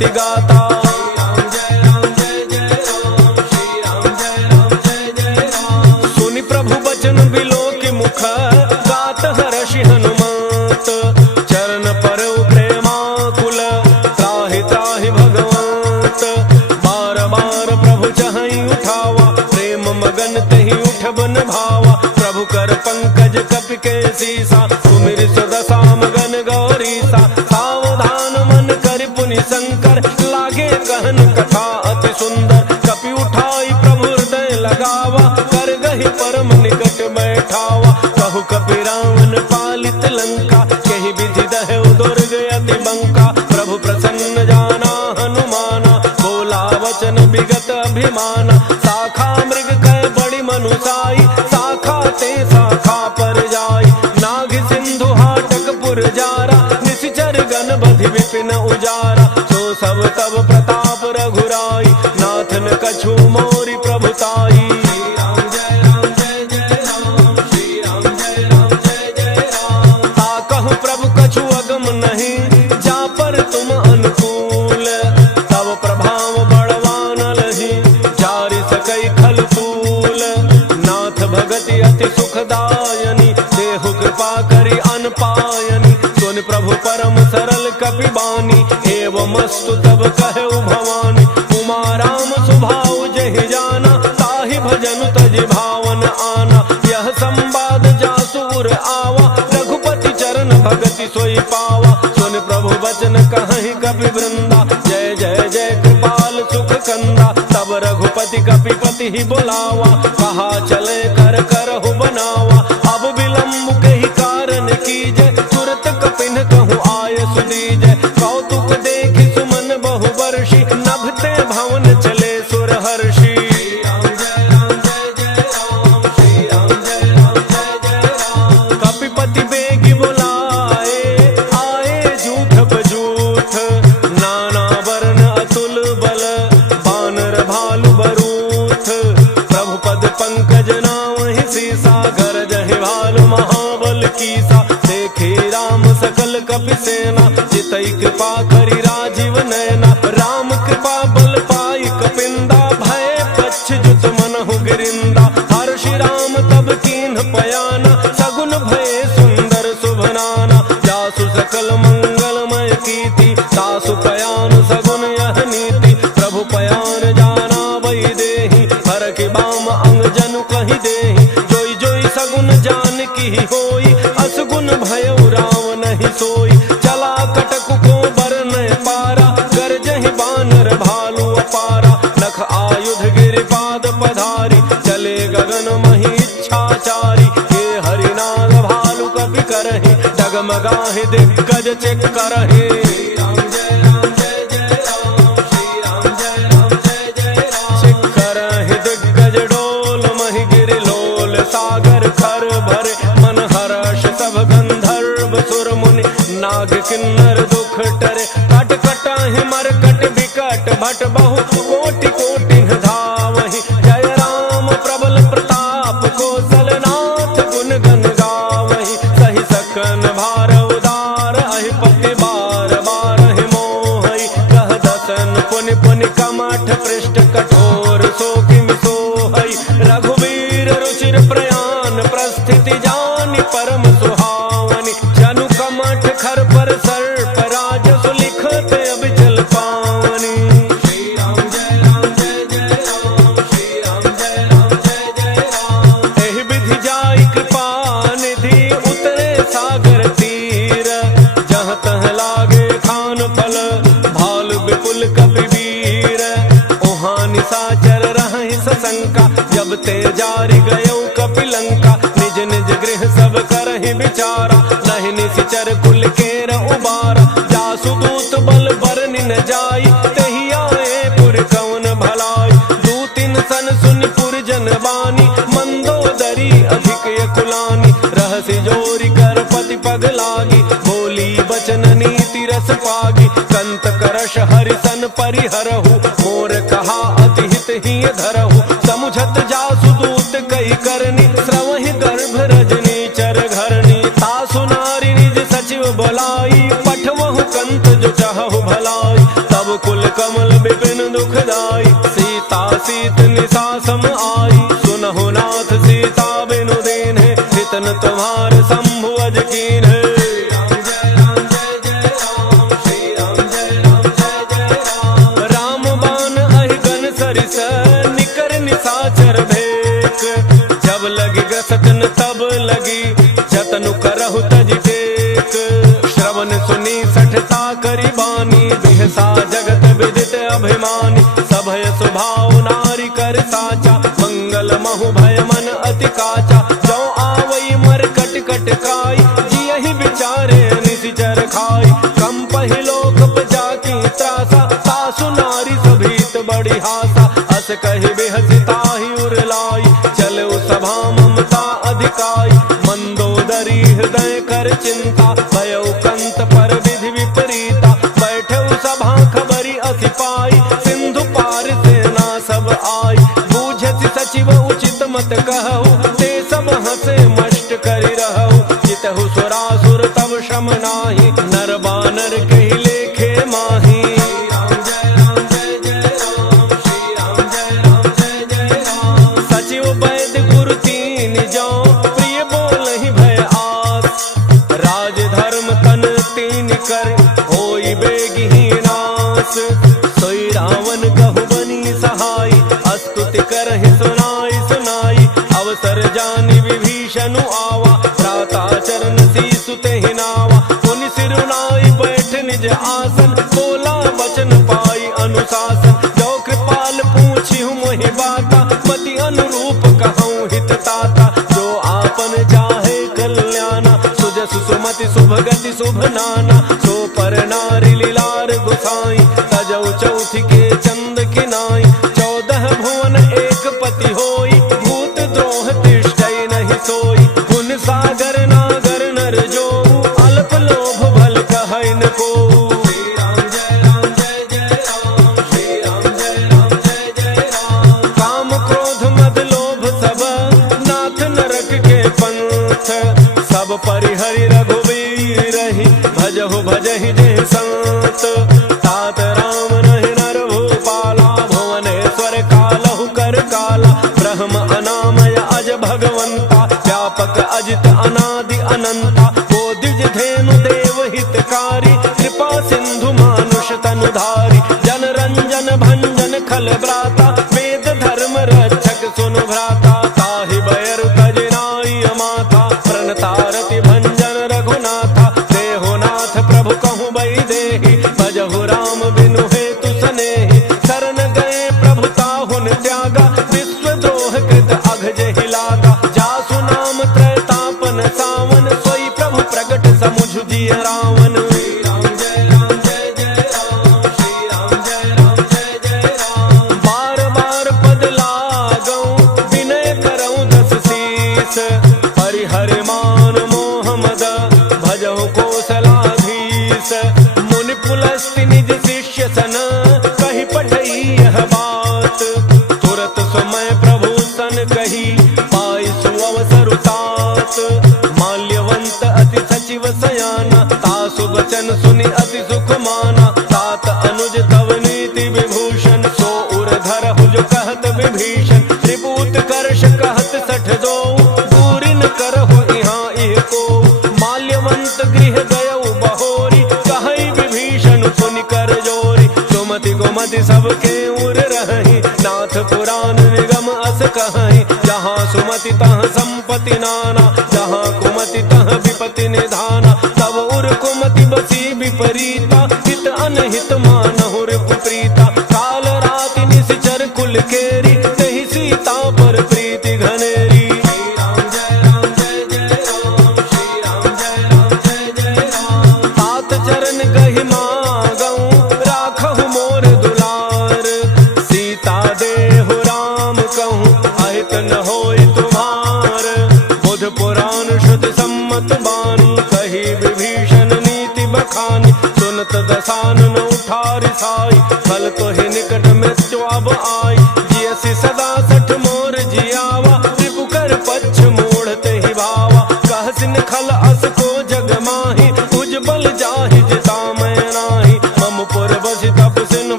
जगति गाता। सुनि प्रभु बचन बिलो के मुख गात हर्षि हनुमत। चरण पर प्रेमाकुल त्राहि त्राहि भगवंत। बार बार प्रभु चहई उठावा प्रेम मगन तहि उठबन भावा। प्रभु कर पंकज कपि के सीसा सुमिर सुदशा मगन गौरीसा। सावधान मन कर पुनि शंकर लागे कहन कथा अति सुंदर। कपि उठाई प्रभु हृदय लगावा कर गहि परम निकट बैठावा। कहु कपि रावण पालित लंका कहि विधि दहु दुर्ग अति बंका। प्रभु प्रसन्न जाना हनुमाना बोला वचन विगत अभिमाना। शाखा मृग कह बड़ी मनुसाई शाखा ते शाखा पर जाई। नाग सिंधु हाटक पुर जारा निशिचर गण बधि विपिन उजारा। सो सब तब प्रताप रघुराई नाथन कछु मोरी प्रभुताई। ताकहु प्रभु कछु अगम नहीं जा पर तुम अनुकूल। तब प्रभाव बड़वान लही जारि सकई खल तूल। नाथ भगति अति सुखदायनी देहु कृपा करि अनपायनी। सुन प्रभु परम सरल कपि बानी एवमस्तु तब कहु भवानी। उमा राम सुभाउ जहि जाना ताहि भजन तजि भावन आना। यह संवाद जासुर आवा रघुपति चरण भगति सोई पावा। सुन प्रभु बचन कहहि कपि वृंदा जय जय जय कृपाल सुख कंदा। तब रघुपति कपि पति ही बुलावा कहा चले कर करहु बनावा। अब विलंब कही कारण कीजय तुरत कपिन कहूँ आय सुदीजय। कौतुक देखि सुमन बहु वर्षि नभते भवन चले सुर हर्षि। कपिपति बेगी बुलाए आए जूठ बजूठ। नाना वर्ण अतुल बल बानर भालु बरूथ। प्रभु पद पंकज नामहि सीसा गरजहि भालु महाबल कीसा। देखे राम सकल कपि सेना चितई कृपा करि राजीव नयना। राम कृपा बल पाई कपिंदा भय पच्छ जुत मनहु गिरिंदा। हर्षि राम तब कीन्ह पयाना सगुन भय सुंदर शुभनाना। जासु सकल मंगलमय कीर्ति तासु पयान सगुन यह नीति। प्रभु पयान जाना वही देहि हर के बाम अंग जनु कहि देहि। जोई जोई सगुन जान की होई असगुन भयउ राम नहीं सोई। चला कटक को बरन पारा गरजहि बानर भालु अपारा। नख आयुध गिरिपाद पधारी चले गगन मही इच्छाचारी। हे हरिनाग भालु कपि करहि डगमगाहि दिग्गज चेक करहि। करहि दिग्गज डोल महि गिरि लोल सागर खर भरे। मन हर्ष सब गंधर्व सुर मुनि नाग किन्नर दुख टरे। कट कटाहि मरकट विकट भट बहु कोटि कोटि धावहि। जय राम प्रबल प्रताप कौशल नाथ गुण गन गावहि। सहि सकन भार उदार अहिपति बार बार मोहि। कह दसन पुनि पुनि कमठ पृष्ठ कठोर सो किमि सोहै। रघुवीर रुचिर प्रयान प्रस्थिति जानि परम सुहावनि। जनु कमठ खर पर सर्प राज सुलिखत अबिचल पावनी। श्री राम जय जय राम श्री राम जय जय राम। एहि विधि जाई कृपा निधि उतरे सागर तीर। जहाँ तह लागे खान फल भाल विपुल कपि वीर। ओहाँ निशाचर रहहि सशंका जब ते जारि गयौ कपि लंका। निज निज गृह सब करहि विचारा नहीं निशिचर कुल केर उबारा। जासु दूत बल बरनि न जाई तेहि आए पुर कौन भलाई। दूतिन सन सुनि पुर जन बानी मंदोदरी अधिक यकुलानी। रहसि जोरी कर पति पग लागी बोली बचन नीति रस पागी। कंत करश हरिसन परिहरहु मोर कहा अति हित ही धरहु। समुझत जासु दूत कई करनी श्रवहि गर्भ रजनी चर घरनी। तासु नारी निज सचिव बोलाई पठवहु कंत जो चाहु भलाई। तब तब कुल कमल विपिन दुखदाई, सीता सीत निशा सम आई। सुनहु नाथ सीता बिनु दीन्हे, हितन तुम्हार शंभु अज कीन्हे। राम बाण अहि गन सरिस, निकर निशाचर भेक। जब लगी ग्रसतन तब लगी, जतनु करहु तज टेक। श्रवण सुनी सठता करी बानी, बिहसा जगत विदित अभिमानी। सभय स्वभाव नारी कर साचा, मंगल महु भय मन अति काचा। जो आवई मर कट कट काई, जियहि विचारे निशिचर खाई। कम पहिलोक जाकी त्रासा, सासु नारी सभीत बड़ी हासा। अस कहि बिहसि ताहि उर लाई, चलऊ सभा ममता अधिकाई। मंदोदरी हृदय कर चिंता, भयउ कंत पर विधि विपरीता। बैठऊ सभा खबरी अति पाई, सिंधु पार सेना सब आई। बूझति सचिव उचित मत कहु, ते सब हंसे मष्ट करि रहु। जितहु सुरासुर तब शम नाही, नर बानर कहि लेखे माही। सचिव वैद्य गुरु तीन जौ, प्रिय बोलहि भय आस। राज धर्म तन तीन कर, होई बेगिहि नास। सोई रावण कहु बनी सहाई, स्तुति करहि सुनाई सुनाई। अवसर जानि विभीषण आवा, भ्राता चरण सीसु तेहि नावा। मुनि सिरुनाई बैठ निज आसन, बोला वचन पाई अनुशासन। जो कृपाल पूछिहु मोहि बाता, पति अनुरूप कहूँ हित ताता। जो आपन चाहे कल्याणा, सुजसु सुमति शुभ गति शुभ नाना। सो पर नारी लीलार गुसाई, तजौ चौथि के चंद किनाई। 14 भुवन एक पति होई, भूत द्रोह तिष्ठै नहीं सोई। पुन सागर नागर नर जो, अल्प लोभ भल कहै न को। काम क्रोध मद लोभ सब, नाथ नरक के पंथ। सब परिहरि रघुवीर रही, भजहु भजहि जे संत। तात राम नहि नर भूपाला, भुवनेश्वर कालहु कर काला। ब्रह्म अनामय अज भगवंता, व्यापक अजित अनादि अनंता। वो द्विज धेनु देव हितकारी, कृपा सिंधु मानुष तनुधारी। जन रंजन भंजन खल ब्राता, वेद धर्म रक्षक सुनु भ्राता। ताहि बैर तज नाई अमाता, प्रणतारति भंजन रघुनाथा। देहो नाथ प्रभु कहूँ बई देहि, भजहु राम बिनु हेतु सनेहि। शरण गए प्रभु ताहुन त्यागा, विश्व द्रोह कृत अघ जेहि लागा। जासु नाम त्रैतापन सावन, सोई प्रभु प्रगट समुझ जिय रावण। बार बार पद लागऊं, विनय करऊं दस शीस। परिहरि मान मोह मद, भजहु कौशलाधीश। मुनि पुलस्ति निज शिष्य सन, कहि पठई यह बात। तुरत समय प्रभु सन कही, पाई सुअवसर तात। माल्यवंत अति सचिव सयाना, तासु वचन सुनि अति सुख माना। तात अनुज तव नीति विभूषण, सो उर धरहु जो कहत विभीषण। त्रिपूत कर्ष कहत सठ दो, दूरि न करहु इहाँ इह को। माल्यवंत गृह गयउ बहोरी, कहई विभीषण सुनि कर जोरी। सुमति गुमति सबके उर रही, नाथ पुराण निगम अस कहई। जहाँ सुमति तहाँ संपत्ति नाना, जहाँ कुमति तहाँ विपत्ति निधाना। तब उर कुमति बसी विपरीता, हित अनहित मानहु रिपुप्रीता। काल राति निशिचर कुल केरी, तहि सीता पर प्रीति घनेरी। तात चरण गहि मागऊं, राखहु मोर दुलार। सीता देहु राम कहूँ, अहित न होई तुम्हार। बुध पुराण श्रुति सम्मत बानी, कही विभीषण नीति बखानी। सुनत दसानन उठारि साई, फल तो ही निकट मृत्यु अब आई। जियसि सदा सठ मोर जियावा, रिपु कर पच्छ मूढ़ते ही भावा। कहसिन खल अस को जग माही, उज्जवल जाहि जिता मैं नाही। मम पुर बसि तप सिन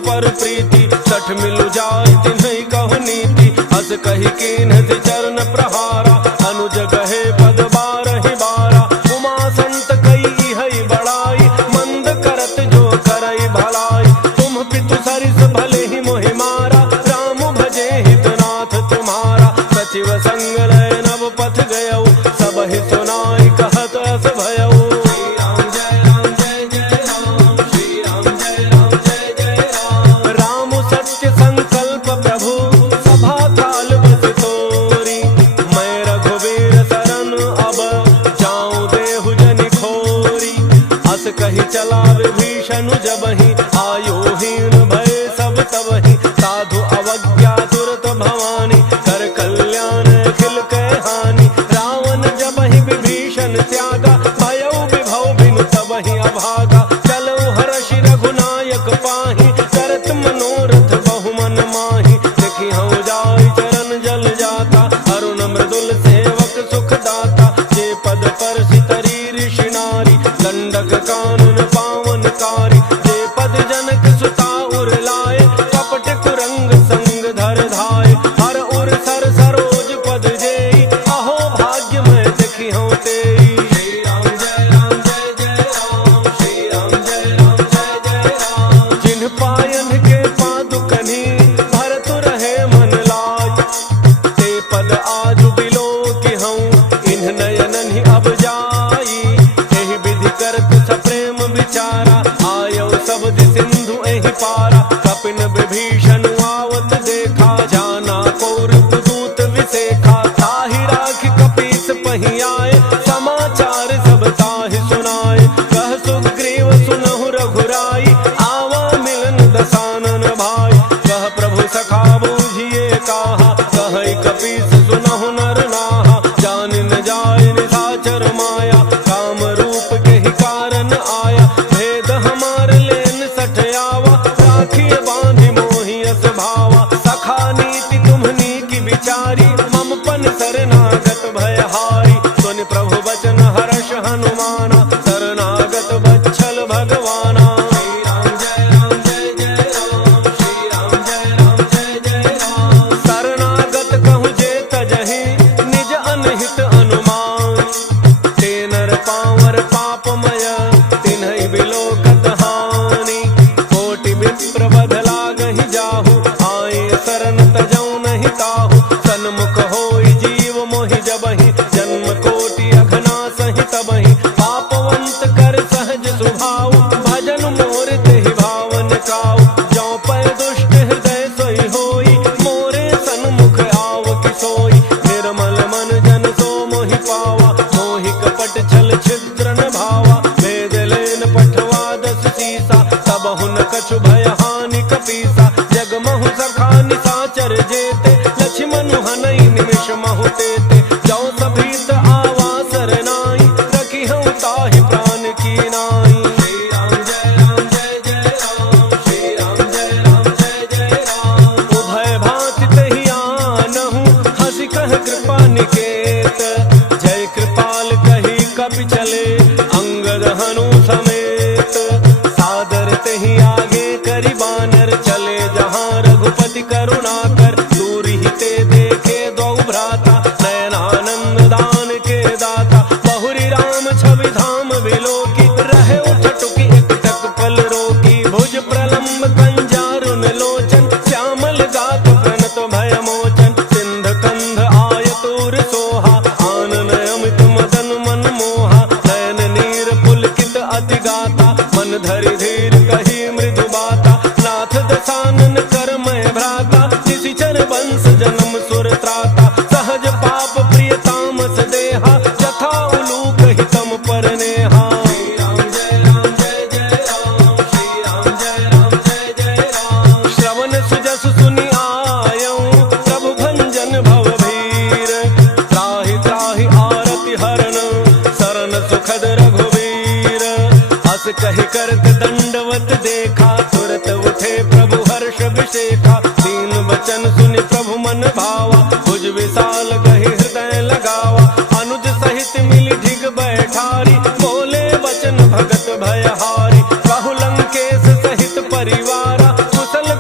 पर प्रीति, सठ मिलु जाय तिन्हि कहु नीति, हस कहि कीन्ह से चरण प्रहारा, अनुज गहे पद बारहि बारा, उमा संत कई हई बड़ाई, मंद करत जो करई भलाई, तुम पितु सरिस भले ही मोहि मारा, राम भजे हितनाथ तुम्हारा, सचिव संग लय नव पथ गयऊ, सब ही सुनाई कहत अस भयऊ। कही चला विभीषण जबहि, आयोहीन भय सब तबहि, साधु अवज्ञा दुरत भवानी, कर कल्याण अखिल कै हानि, रावण जबहि विभीषण त्यागा, भयउ विभव बिनु तबहि अभागा, चलऊ हर्षि रघुनायक पाहि, करत मनोरथ बहु मन माहि, देखि हऊ जाय चरण जल जाता, अरुण मृदुल सेवक सुख दाता, जे पद पर सितरी ऋषि नारी, दंडक कानून पावनकारी, जे पद जनक सुता उर लाए, कपट कुरंग संग धर धाय, हर उर सर सरोज पद जेई, अहो भाग्य मैं देखी हूँ तेई। श्री राम जय राम जय जय राम, श्री राम जय राम जय जय राम, जिन पायन के पादुकनी, भरत रहे मन लाज, ते पद आजु बिलो की हूँ, इन्ह नयनन ही अब जाई, एहि विधि करत सप्रेम विचारा, आयौ शब्द सिंधु एहि पारा, कपिन विभीषण आवत देखा, जाना कौरव दूत विसेखा, ताहि राखि कपीस पहि आए, समाचार सब ताहि सुनाए, कह सुग्रीव सुनहु रघुराई, आवा मिलन दसानन भाई, कह प्रभु सखा बूझिए काहा, कहै कपीस सुनहु नर नाहा, जान न जाय निशाचर माया, काम रूप के ही कारण आया, भेद हमार लेन सठयावा, राखिए बांधि मोहि अस भावा, सखा नीति तुम्हनी की विचारी, मम पन शरणागत भयहारी, सुनि प्रभु बचन हर्ष हनुमाना, शरणागत बच्छल भगवाना। श्री राम जय राम जय जय राम, श्री राम जय राम जय जय राम, शरणागत कहु जे तजहि, निज अनहित अनुमान, ते नर पावर पापमय, तिन्हि बिलोकत हानि, कोटि विप्र बध लागहि जाहु, आए शरण तजौ नहीं ताहु, सन्मुख होई जीव मोहि जबहि, जन्म कोटि अघना सहि तबहि, पापवंत कर सहज सुभाव, भजन मोर तेहि भावन काऊ, जौ पै दुष्ट हृदय सोई होई, मोरे सन्मुख आव कि सोई, निर्मल मन जन सो मोहि पावा, मोहि कपट छल छिद्र न भावा, भेद लेन पठवा दस सीसा, तब हुन कछु भय हानि कपीसा, जग महु सखा निशाचर जेते, लक्ष्मण हनई निमिष महु तेते, जौ सभीत आवा सरनाई, रखी हूँ ताहि प्राण की नाई। श्री राम जय राम जय जय राम, श्री राम जय राम जय जय राम, उभय भांति तहि आनहु, हंसि कह कृपा निकेत, जय कृपाल कही कपि चले, अंगद हनु समेत, सादर तहि आगे करि बानर, चले जहाँ रघुपति करुणा कर, दूर ही ते देखे दो भ्राता, नयनानंद दान के दाता, बहुरी राम छवि धाम विलोकी, रहे उठटुकी एक टक पल रोकी, भुज प्रलम्ब कंजारुन लोचन, श्यामल गात प्रणत भय मोचन, सिंध कंध आयतुर सोहा, आनन अमित मदन मन मोहा, नयन नीर पुलकित अति गाता, मन धरि धीर कही मृदु बाता, नाथ दसानन कर मैं भ्राता, निशिचर वंश जन्म सुर त्राता, सहज पाप प्रिय तामस देहा, जथा उलूक हितम पर नेहा। श्री राम जय राम जय जय राम, श्री राम जय राम जय जय राम, श्रवण सुजस सुनि आयऊ, प्रभु भंजन भव भीर, त्राहि त्राहि आरति हरण, शरण सुखद रघुवीर, हस कहि करत दंडवत देखा, तुरत उठे प्रभु हर्ष विशेखा, दीन वचन सुनि प्रभु मन भावा, भुज विशाल कहि हृदय लगावा, अनुज सहित मिलि ढिग बैठारी, बोले वचन भगत भयहारी, कहु लंकेश सहित परिवारा, कुशल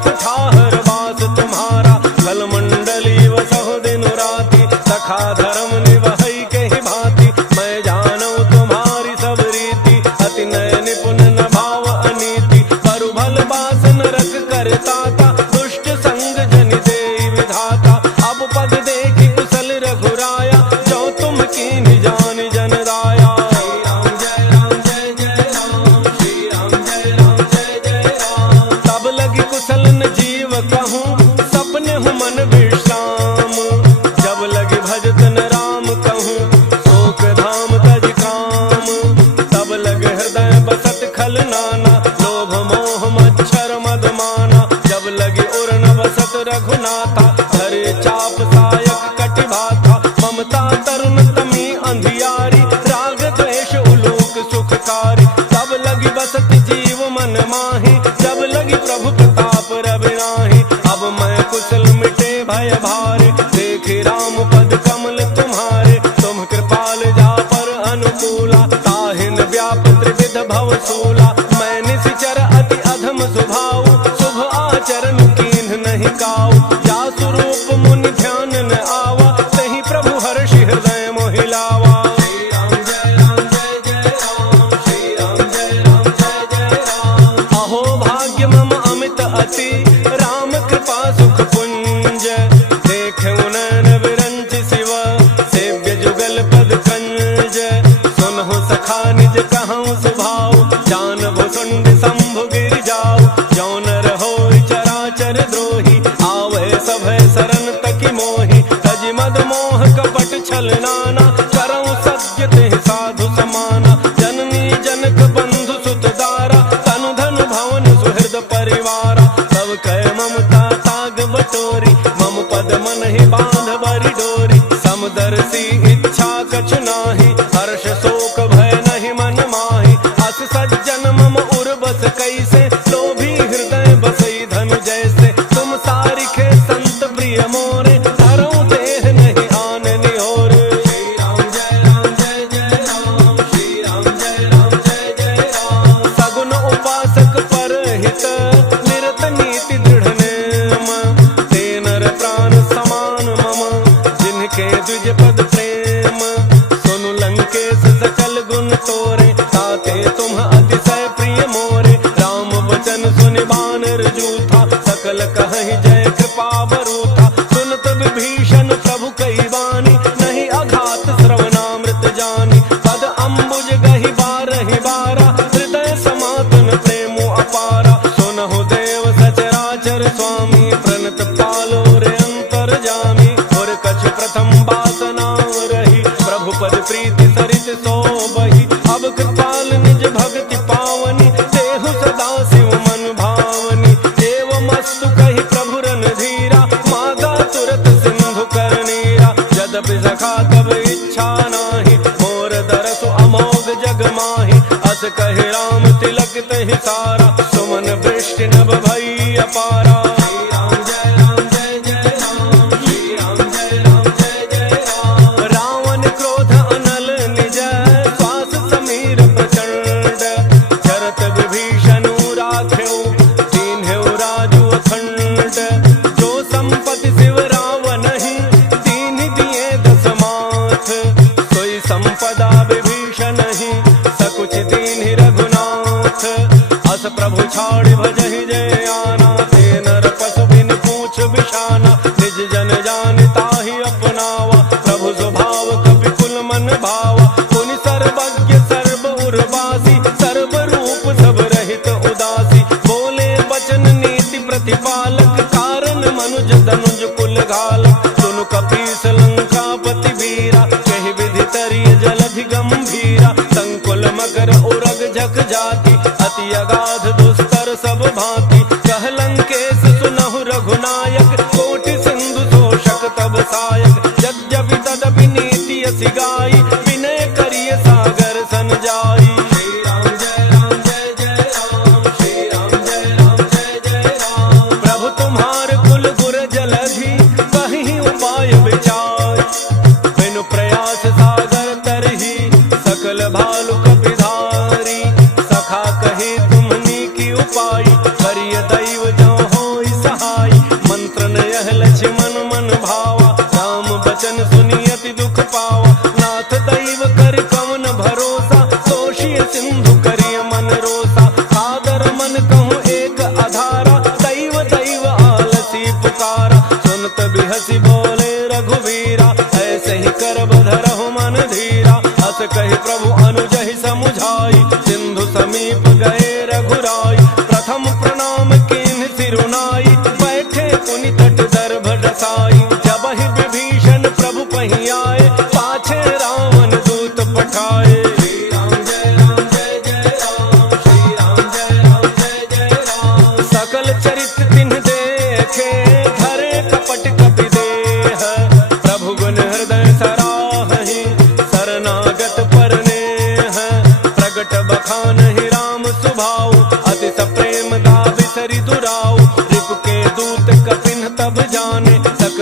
अति राम कृपा सुख पुंज देखे नैन विरंच शिव सेव्य जुगल पद कंज सुनहु सखा निज कहूँ सुभाव जान भुसुंड शंभु गिर जाऊ जौन रहो चराचर द्रोही आवे सभय शरण तकी मोहि तज मद मोह कपट छल नाना करऊँ सत्य ते साधु समाना जननी जनक बंधु सुत दारा तनु धन भवन सुहृद परिवारा सब कह ममता ताग बटोरी मम पद मन ही बांध बरी डोरी समदर्शी इच्छा कछु नाही हर्ष शोक भय नहीं मन माही अस सज्जन मम उर बस कैसे लोभी हृदय बसई धन जैसे तुम सारिखे संत प्रिय मोरे धरऊं देह नहीं आन निहोर श्री राम जय राम जय जय राम श्री राम जय राम जय जय राम सगुन उपासक पर हित निरत नीति दृढ़ नेम ते नर प्राण समान मम जिनके द्विज पद प्रेम सुनु लंकेश सकल गुण तोरे ताते तुम अतिशय प्रिय मोरे राम वचन सुनि बानर जूथा सकल कहहि जय कृपा बरूथा सुनत विभीषण प्रभु कई बानी नहीं अघात श्रवणामृत जानी पद अम्बुज गहि बारहि बारा हृदय समातन प्रेमो अपारा सुनहु देव सचराचर स्वामी प्रणत पालो रे अंतर जामी और कछ प्रथम बासना रही प्रभु पद प्रीति सरित सो बही अब कृपाल निज भक्ति पावनी देहु सदा शिव मन भावनी एवं मस्तु कही प्रभु रन धीरा मागा तुरत सिंधु कर नीरा यद्यपि सखा तब इच्छा नाही मोर दरसु अमोघ जग माही अस कहे राम तिलक तहि सारा सुमन वृष्टि नभ भई अपारा श्री राम जय राम जय जय राम श्री राम जय राम जय जय राम रावण क्रोध अनल निज श्वास समीर प्रचंड चरत विभीषण राख्यो दीन्ह्यो राजु अखंड जो संपत्ति शिव रावण ही दीन दिए दस माथ सोई संपदा विभीषण ही सकुच दीन्हि रघुनाथ अस प्रभु छाड़ भजहि जय आना ते नर पशु बिन पूछ बिशाना निज जन जान ताहि अपनावा प्रभु स्वभाव कपि कुल मन भावा पुनि सर्वज्ञ सर्व उर्वासी सर्व रूप सब रहित उदासी बोले बचन नीति प्रतिपालक कारण मनुज धनुज कुल घालक सुनु कपीस लंकापति वीरा कहि विधि तरिय जलधि गंभीरा संकुल मकर उरग झक जाति अति अगाध दुस्तर सब भांति कह लंकेश सुनहु रघुनायक कोटि सिंधु तोषक तब सायक यद्यपि तदपि नीति असि गाई विनय करिय सागर सन जाई श्री राम जय राम जय जय राम श्री राम जय राम जय जय राम प्रभु तुम्हार कुल गुर जलधि कहीं उपाय विचार बिनु प्रयास सागर तरही सकल भालु कपिधारी सखा कहे तुमनी की उपाय करिय दैव जो होई सहाय मंत्र न यह लक्ष्मण मन भावा राम बचन सुनि अति दुख पावा नाथ दैव कर कवन भरोसा तोषिय सिंधु करिय मन रोसा सादर मन कहूँ एक आधारा दैव दैव आलसी पुकारा सुनत बिहसी बोले रघुवीरा ऐसे ही कर बधरहु मन धीरा अस कहि प्रभु अनुजहि समुझाई सिंधु समीप गए रघुराई प्रथम प्रणाम कीन्ह सिरुनाई बैठे पुनि तट दर्भ डसाई जब ही विभीषण प्रभु पही आए पाछे रावण दूत पठाए श्री राम जय राम जय जय राम श्री राम जय राम जय जय राम सकल चरित तिन्ह देखे धरे कपट कपि देह प्रभु गुण हृदय सराहि शरणागत परनेह प्रगट बखान ही राम सुभाऊ अति सप्रेम दाविसरि दुराऊ रिपु के दूत कपिन तब जाने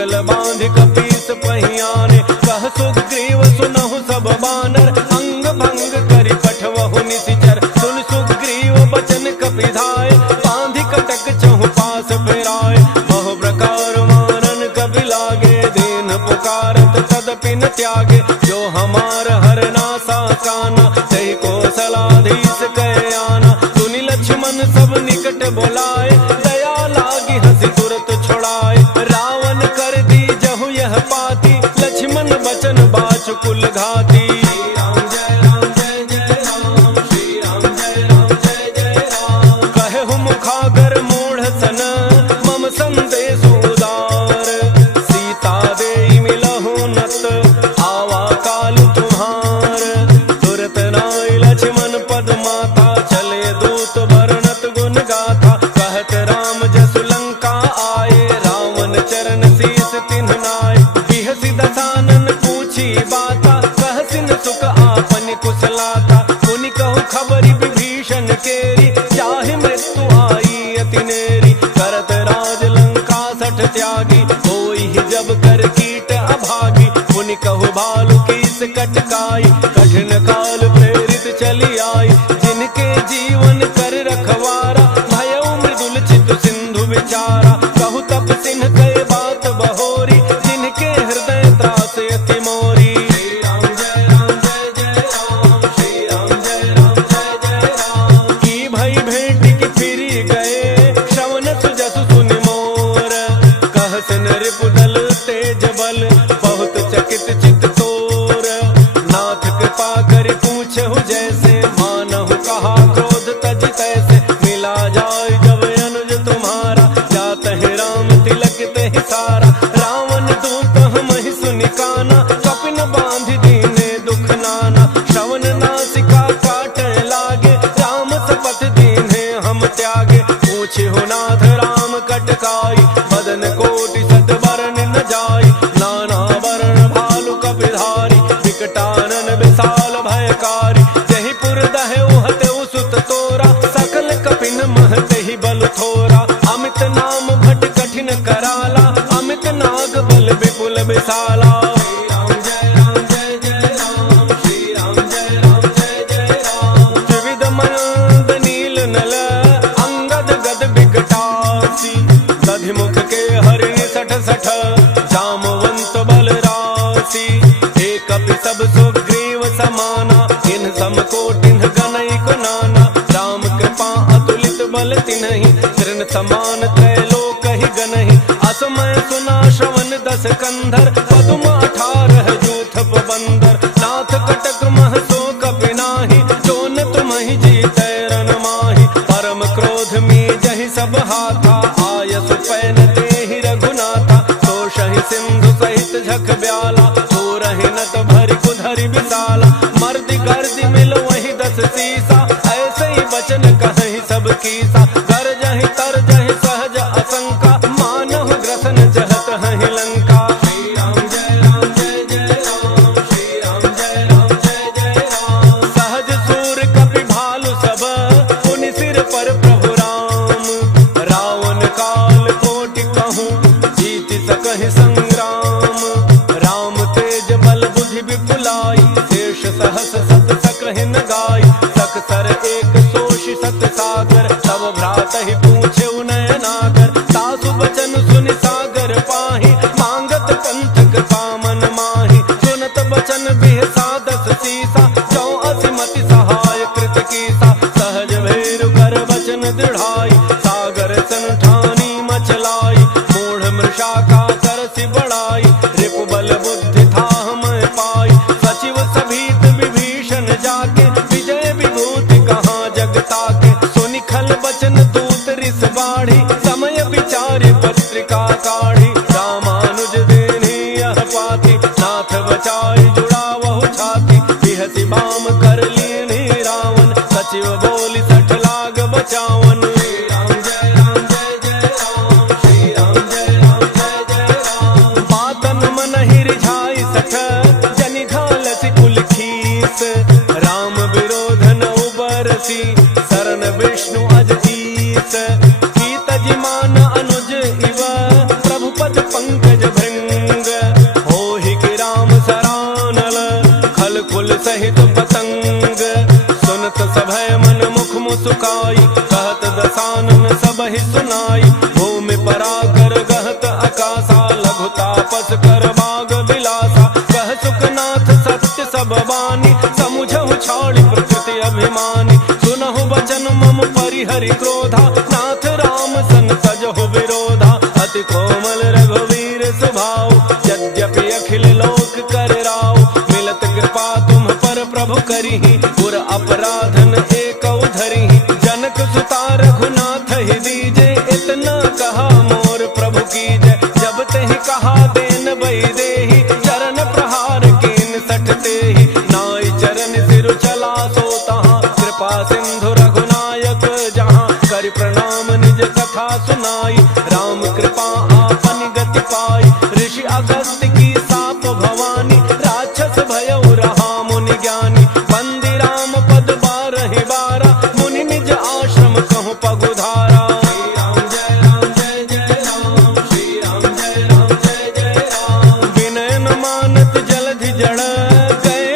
कटकाई, कठिन काल प्रेरित चली आई, जिनके जीवन कर रखवारा, भयउ मृदुल चित सिंधु विचारा, कहु तप सिन्ह कहे बात बहोरी, जिनके हृदय त्रास अति मोरी। श्री राम जय राम जय जय राम, श्री राम जय राम जय जय राम। की भई भेंट की फिरी गए, श्रवण सुजसु सुनि मोर, कहत नृपुदल तेज बल, बहुत चकित चित तोर। नाथ कृपा करि पूछहु जैसे, मानहु कहा क्रोध तज तैसे, मिला जाय जब अनुज तुम्हारा, जात है राम तिलक तेहि सारा। रावण दूत हमहि सुनि काना, कपिन बांधि दीने दुख नाना, श्रवण नासिका काटे लागे, राम सपथ दीन्हे हम त्यागे। पूछहु नाथ राम कटकाई, बदन कोटि सत बरन न जाई, नाना वरण भालु कपिधारी, विकटानन विशाल भयकारी। जहि पुर दहउ हतउ सुत तोरा, सकल कपिन महते बल थोरा। अमित नाम भट कठिन कराला, अमित नाग बल विपुल विशाला। श्री राम जय राम जय जय राम, श्री राम जय राम जय जय राम। त्रिविध मयंद नील नल, अंगद गद विकटासी, दधिमुख के हरिणि सठ सठ, जामवंत बल राशि। एक कपि सब सुग्रीव समाना, इन सम कोटिन गणैक नाना। राम कृपा अतुलित बल तिन्हि, तृण समान त्रैलोक ही गनहि। असमय सुना श्रवण दस कंधर, पदुम 18 जूथ बंदर। नाथ कटक मह सो कपि नाही, जोन तुम्हि जीतै रन माही। परम क्रोध में जहि सब हाथा, आयसु पैन तेहि रघुनाथा। तोषहि सिंधु सहित झख ब्याला, तोरहि नत भरि कुधरि विशाला। मर्दि गर्दि मिल वही 10 सीसा, ऐसे ही बचन कहि सब कीसा। गरजहि तरजहि सहज असंका, मानहु ग्रसन चहत हहि लंका। श्री राम जय राम जय जय राम, श्री राम जय राम जय जय राम। सहज सूर कपि भालु सब, पुनि सिर पर प्रभु राम। रावण काल कोटि कहूँ, जीति सकहि संग्राम। राम तेज बल बुद्धि विपुलाई, शेष सहस सत सकहि न गाई। सकसर एक सोषि सत सागर, तब भ्रातहि पूछे नयनागर। सासु बचन सुनि सागर पाहि, मांगत पंथक कामन माहि। सुनत बचन बिहसा 10 सीसा, जौ असिमति सहाय कृत कीसा। सहज भैरु कर बचन दृढ़ाई, सागर सन ठानी मचलाई। मूढ़ मृषा का करसि बढ़ाई, रिपु बल बुद्धि थाह मैं पाई। सचिव सभीत विभीषण जाके, विजय विभूति कहाँ जगता के। सुनि खल बचन दूत रिस बाढ़ी, समय विचारि पत्रिका काढ़ी। रामानुज देहि यह पाती, नाथ बचाई जुड़ावहु छाती। बिहसि बाम कर लीन्हि रावण, सचिव बोली 60 लाग बचावन। श्री राम जय राम जय जय राम, श्री राम जय राम जय जय राम। बातन मन ही रिझाई 60, जनि घालसि कुल खीस। राम विरोध न उबरसी, शरण विष्णु अज ईस। की तजि मान अनुज इव, प्रभु पद पंकज भृंग। होहि कि राम सरानल, खल कुल सहित पतंग। सुनत सभय मन मुख मुसुकाई, कहत दसानन सबहि सुनाई। भूमि पराकर गहत अकासा, लघु तापस कर बाग बिलासा। कह सुखनाथ सत्य सब बानी, समुझहु छाड़ी प्रकृति अभिमानी। सुनहु बचन मम परिहरि क्रोधा, नाथ राम सन तजहु विरोधा। अति कोमल रघुवीर स्वभाव, यद्यपि अखिल लोक कर राव। मिलत कृपा तुम पर प्रभु करिहि, पुर अपराधन एकौ धरिहि। जनक सुता रघुनाथ ही दीजे, इतना कहा मोर प्रभु कीजय। जब तेहि कहा देन बई देहि, चरण प्रहार कीन 60 तेहि। नाई चरण सिर चला सो तहाँ, कृपा सिंधु रघुनायक जहाँ। करि प्रणाम निज कथा सुनाई, राम कृपा आपन गति पाई। ऋषि अगस्त्य की साप भवानी, राक्षस भयउ रहा मुनि ज्ञानी। बंदी राम पद 12 बारा, मुनि निज आश्रम कहूँ पगुधारा। श्री राम जय राम जय जय राम, श्री राम जय राम जय जय राम। विनय न मानत जलधि जड़, गए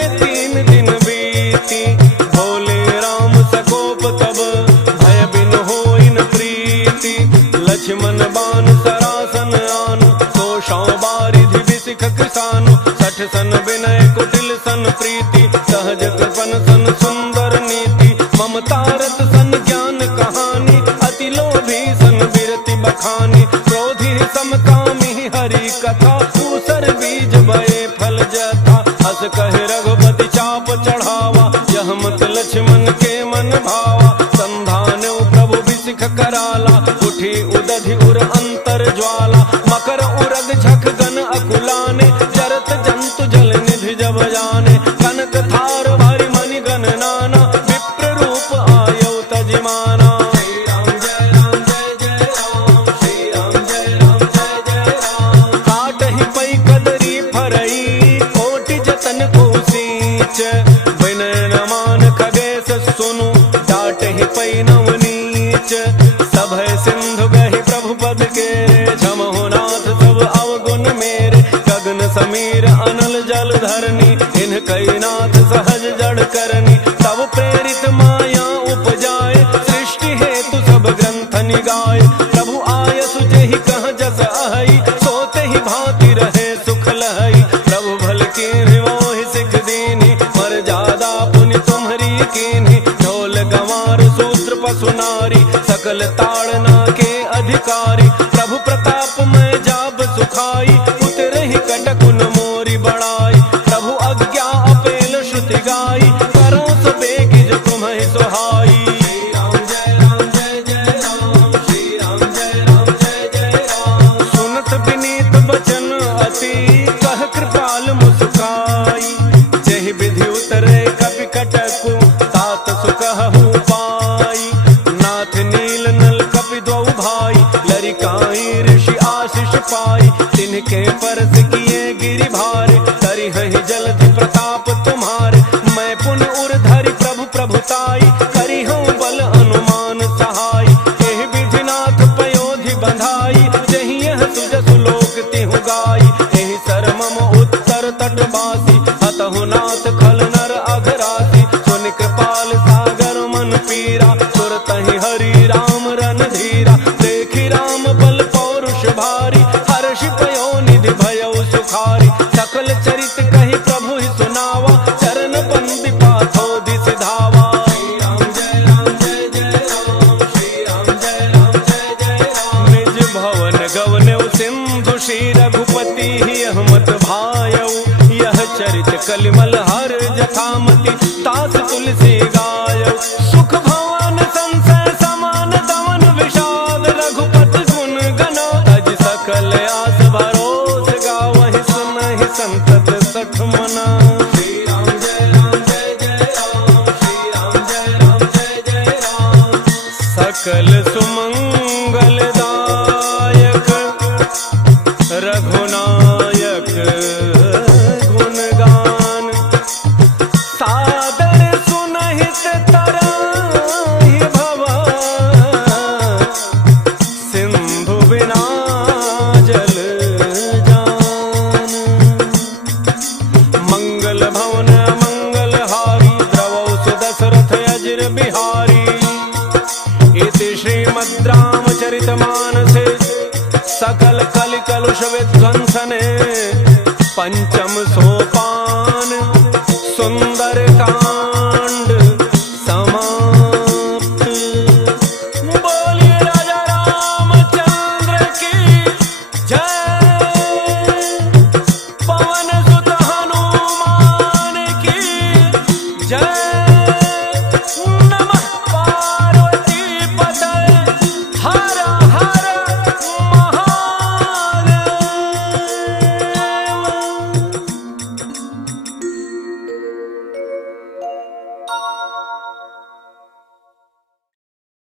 सन बान सरासन आनु, 100 बारिधि बिसिख किसानु, 60 सन विनय कुटिल सन प्रीति, सहज कृपन सन सुंदर नीति, ममता रत सन ज्ञान कहानी, अति लोभी सन बिरति बखानी, क्रोधी समकामी हरि कथा, ऊसर बीज बये फल जथा, हस कहे रघुपति चाप चढ़ावा, यह मत लक्ष्मण के मन भावा, संधान प्रभु बिसिख कराला, उठी उदधि उर अंतर ज्वाला, मकर उरग झख गन अकुलाने, जरत जंतु जल निधि जब जाने, कनक थार भरि मणि गण नाना, विप्र रूप आयौ तजिमाना। श्री राम जय राम जय जय राम, श्री राम जय राम जय जय राम। काटहि पै कदरी फरई, कोटि जतन को सींच, विनय न मान खगेश सुनु, डाटहि पै नवनीच, सभय सिंधु गहि प्रभु पद केरे, झमहु नाथ सब अवगुण मेरे, गगन समीर अनल जल धरनी, इन कई नाथ सहज जड़ करनी, तब प्रेरित माया उपजाए, सृष्टि हेतु सब ग्रंथ निगाए, प्रभु आयसु जेहि कह जस अहई, सोते ही भांति रहे सुख लहई, प्रभु भल की मोहि सिख दीनी, मर्यादा पुनि तुम्हरी कीन्ही, ढोल गंवार सूत्र पशु नारी, सकल ताड़ना के अधिकारी, प्रभु प्रताप में जाब सुखाई, उतरहि कटकुन मोरी बड़ाई, प्रभु अज्ञा अपेल श्रुति गाई, करो सो बेगिज तुम्हि सुहाई। श्री राम जय राम जय जय राम, श्री राम जय राम जय जय राम। सुनत विनीत बचन अति, कह कृपाल मुस्काई, जेहि विधि उतरे कपि कटकु, तात सुकहु पाई, नाथ नील नल कपि द्वौ भाई, लरिकाई ऋषि आशीष पाई, तिनके परस किए गिरि भारे, करिहहि जलधि प्रताप तुम्हारे, मैं पुन उर धरि प्रभु प्रभुताई, करिहउँ बल अनुमान सहाय, एहि विधिनाथ पयोधि बंधाई, जहि यह सुजसु लोक तिहु गाई, एहि सर मम उत्तर तटवासी, हतहु नाथ खल नर अघरासी, सुनि कृपाल सागर मन पीरा, तुरतहि हरि राम रन धीरा, देखि राम बल पौरुष भारी, हर्षि पयोनिधि भयउ सुखारी, सकल चरित कहि प्रभु ही सुनावा, चरण बंदी पाथोधि सिधावा। श्री राम जय राम जय जय राम, श्री राम जय राम जय जय राम। निज भवन गवनउ सिंधु श्री रघुपति यह मत भायउ, यह चरित कलिमल हर जथामति, तास तुलसी गायउ, सुख भवन संसय समान दमन विषाद, रघुपति गुण गना, तज सकल आस भरोस गावहि, सुनहि संतत सठ मना। श्री राम जय राम जय जय राम, श्री राम जय राम जय जय राम। सकल सुमंगल दायक रघुनायक गुणगान, सादर सुनहित तराहि भव, सिंधु बिना जल जान। मंगल भवन मंगल हारी, द्रवौ सुदशरथ अजिर बिहारी, इति श्रीमद् रामचरितमानसे सकल कलि कलुष विध्वंसने, पंचम सोप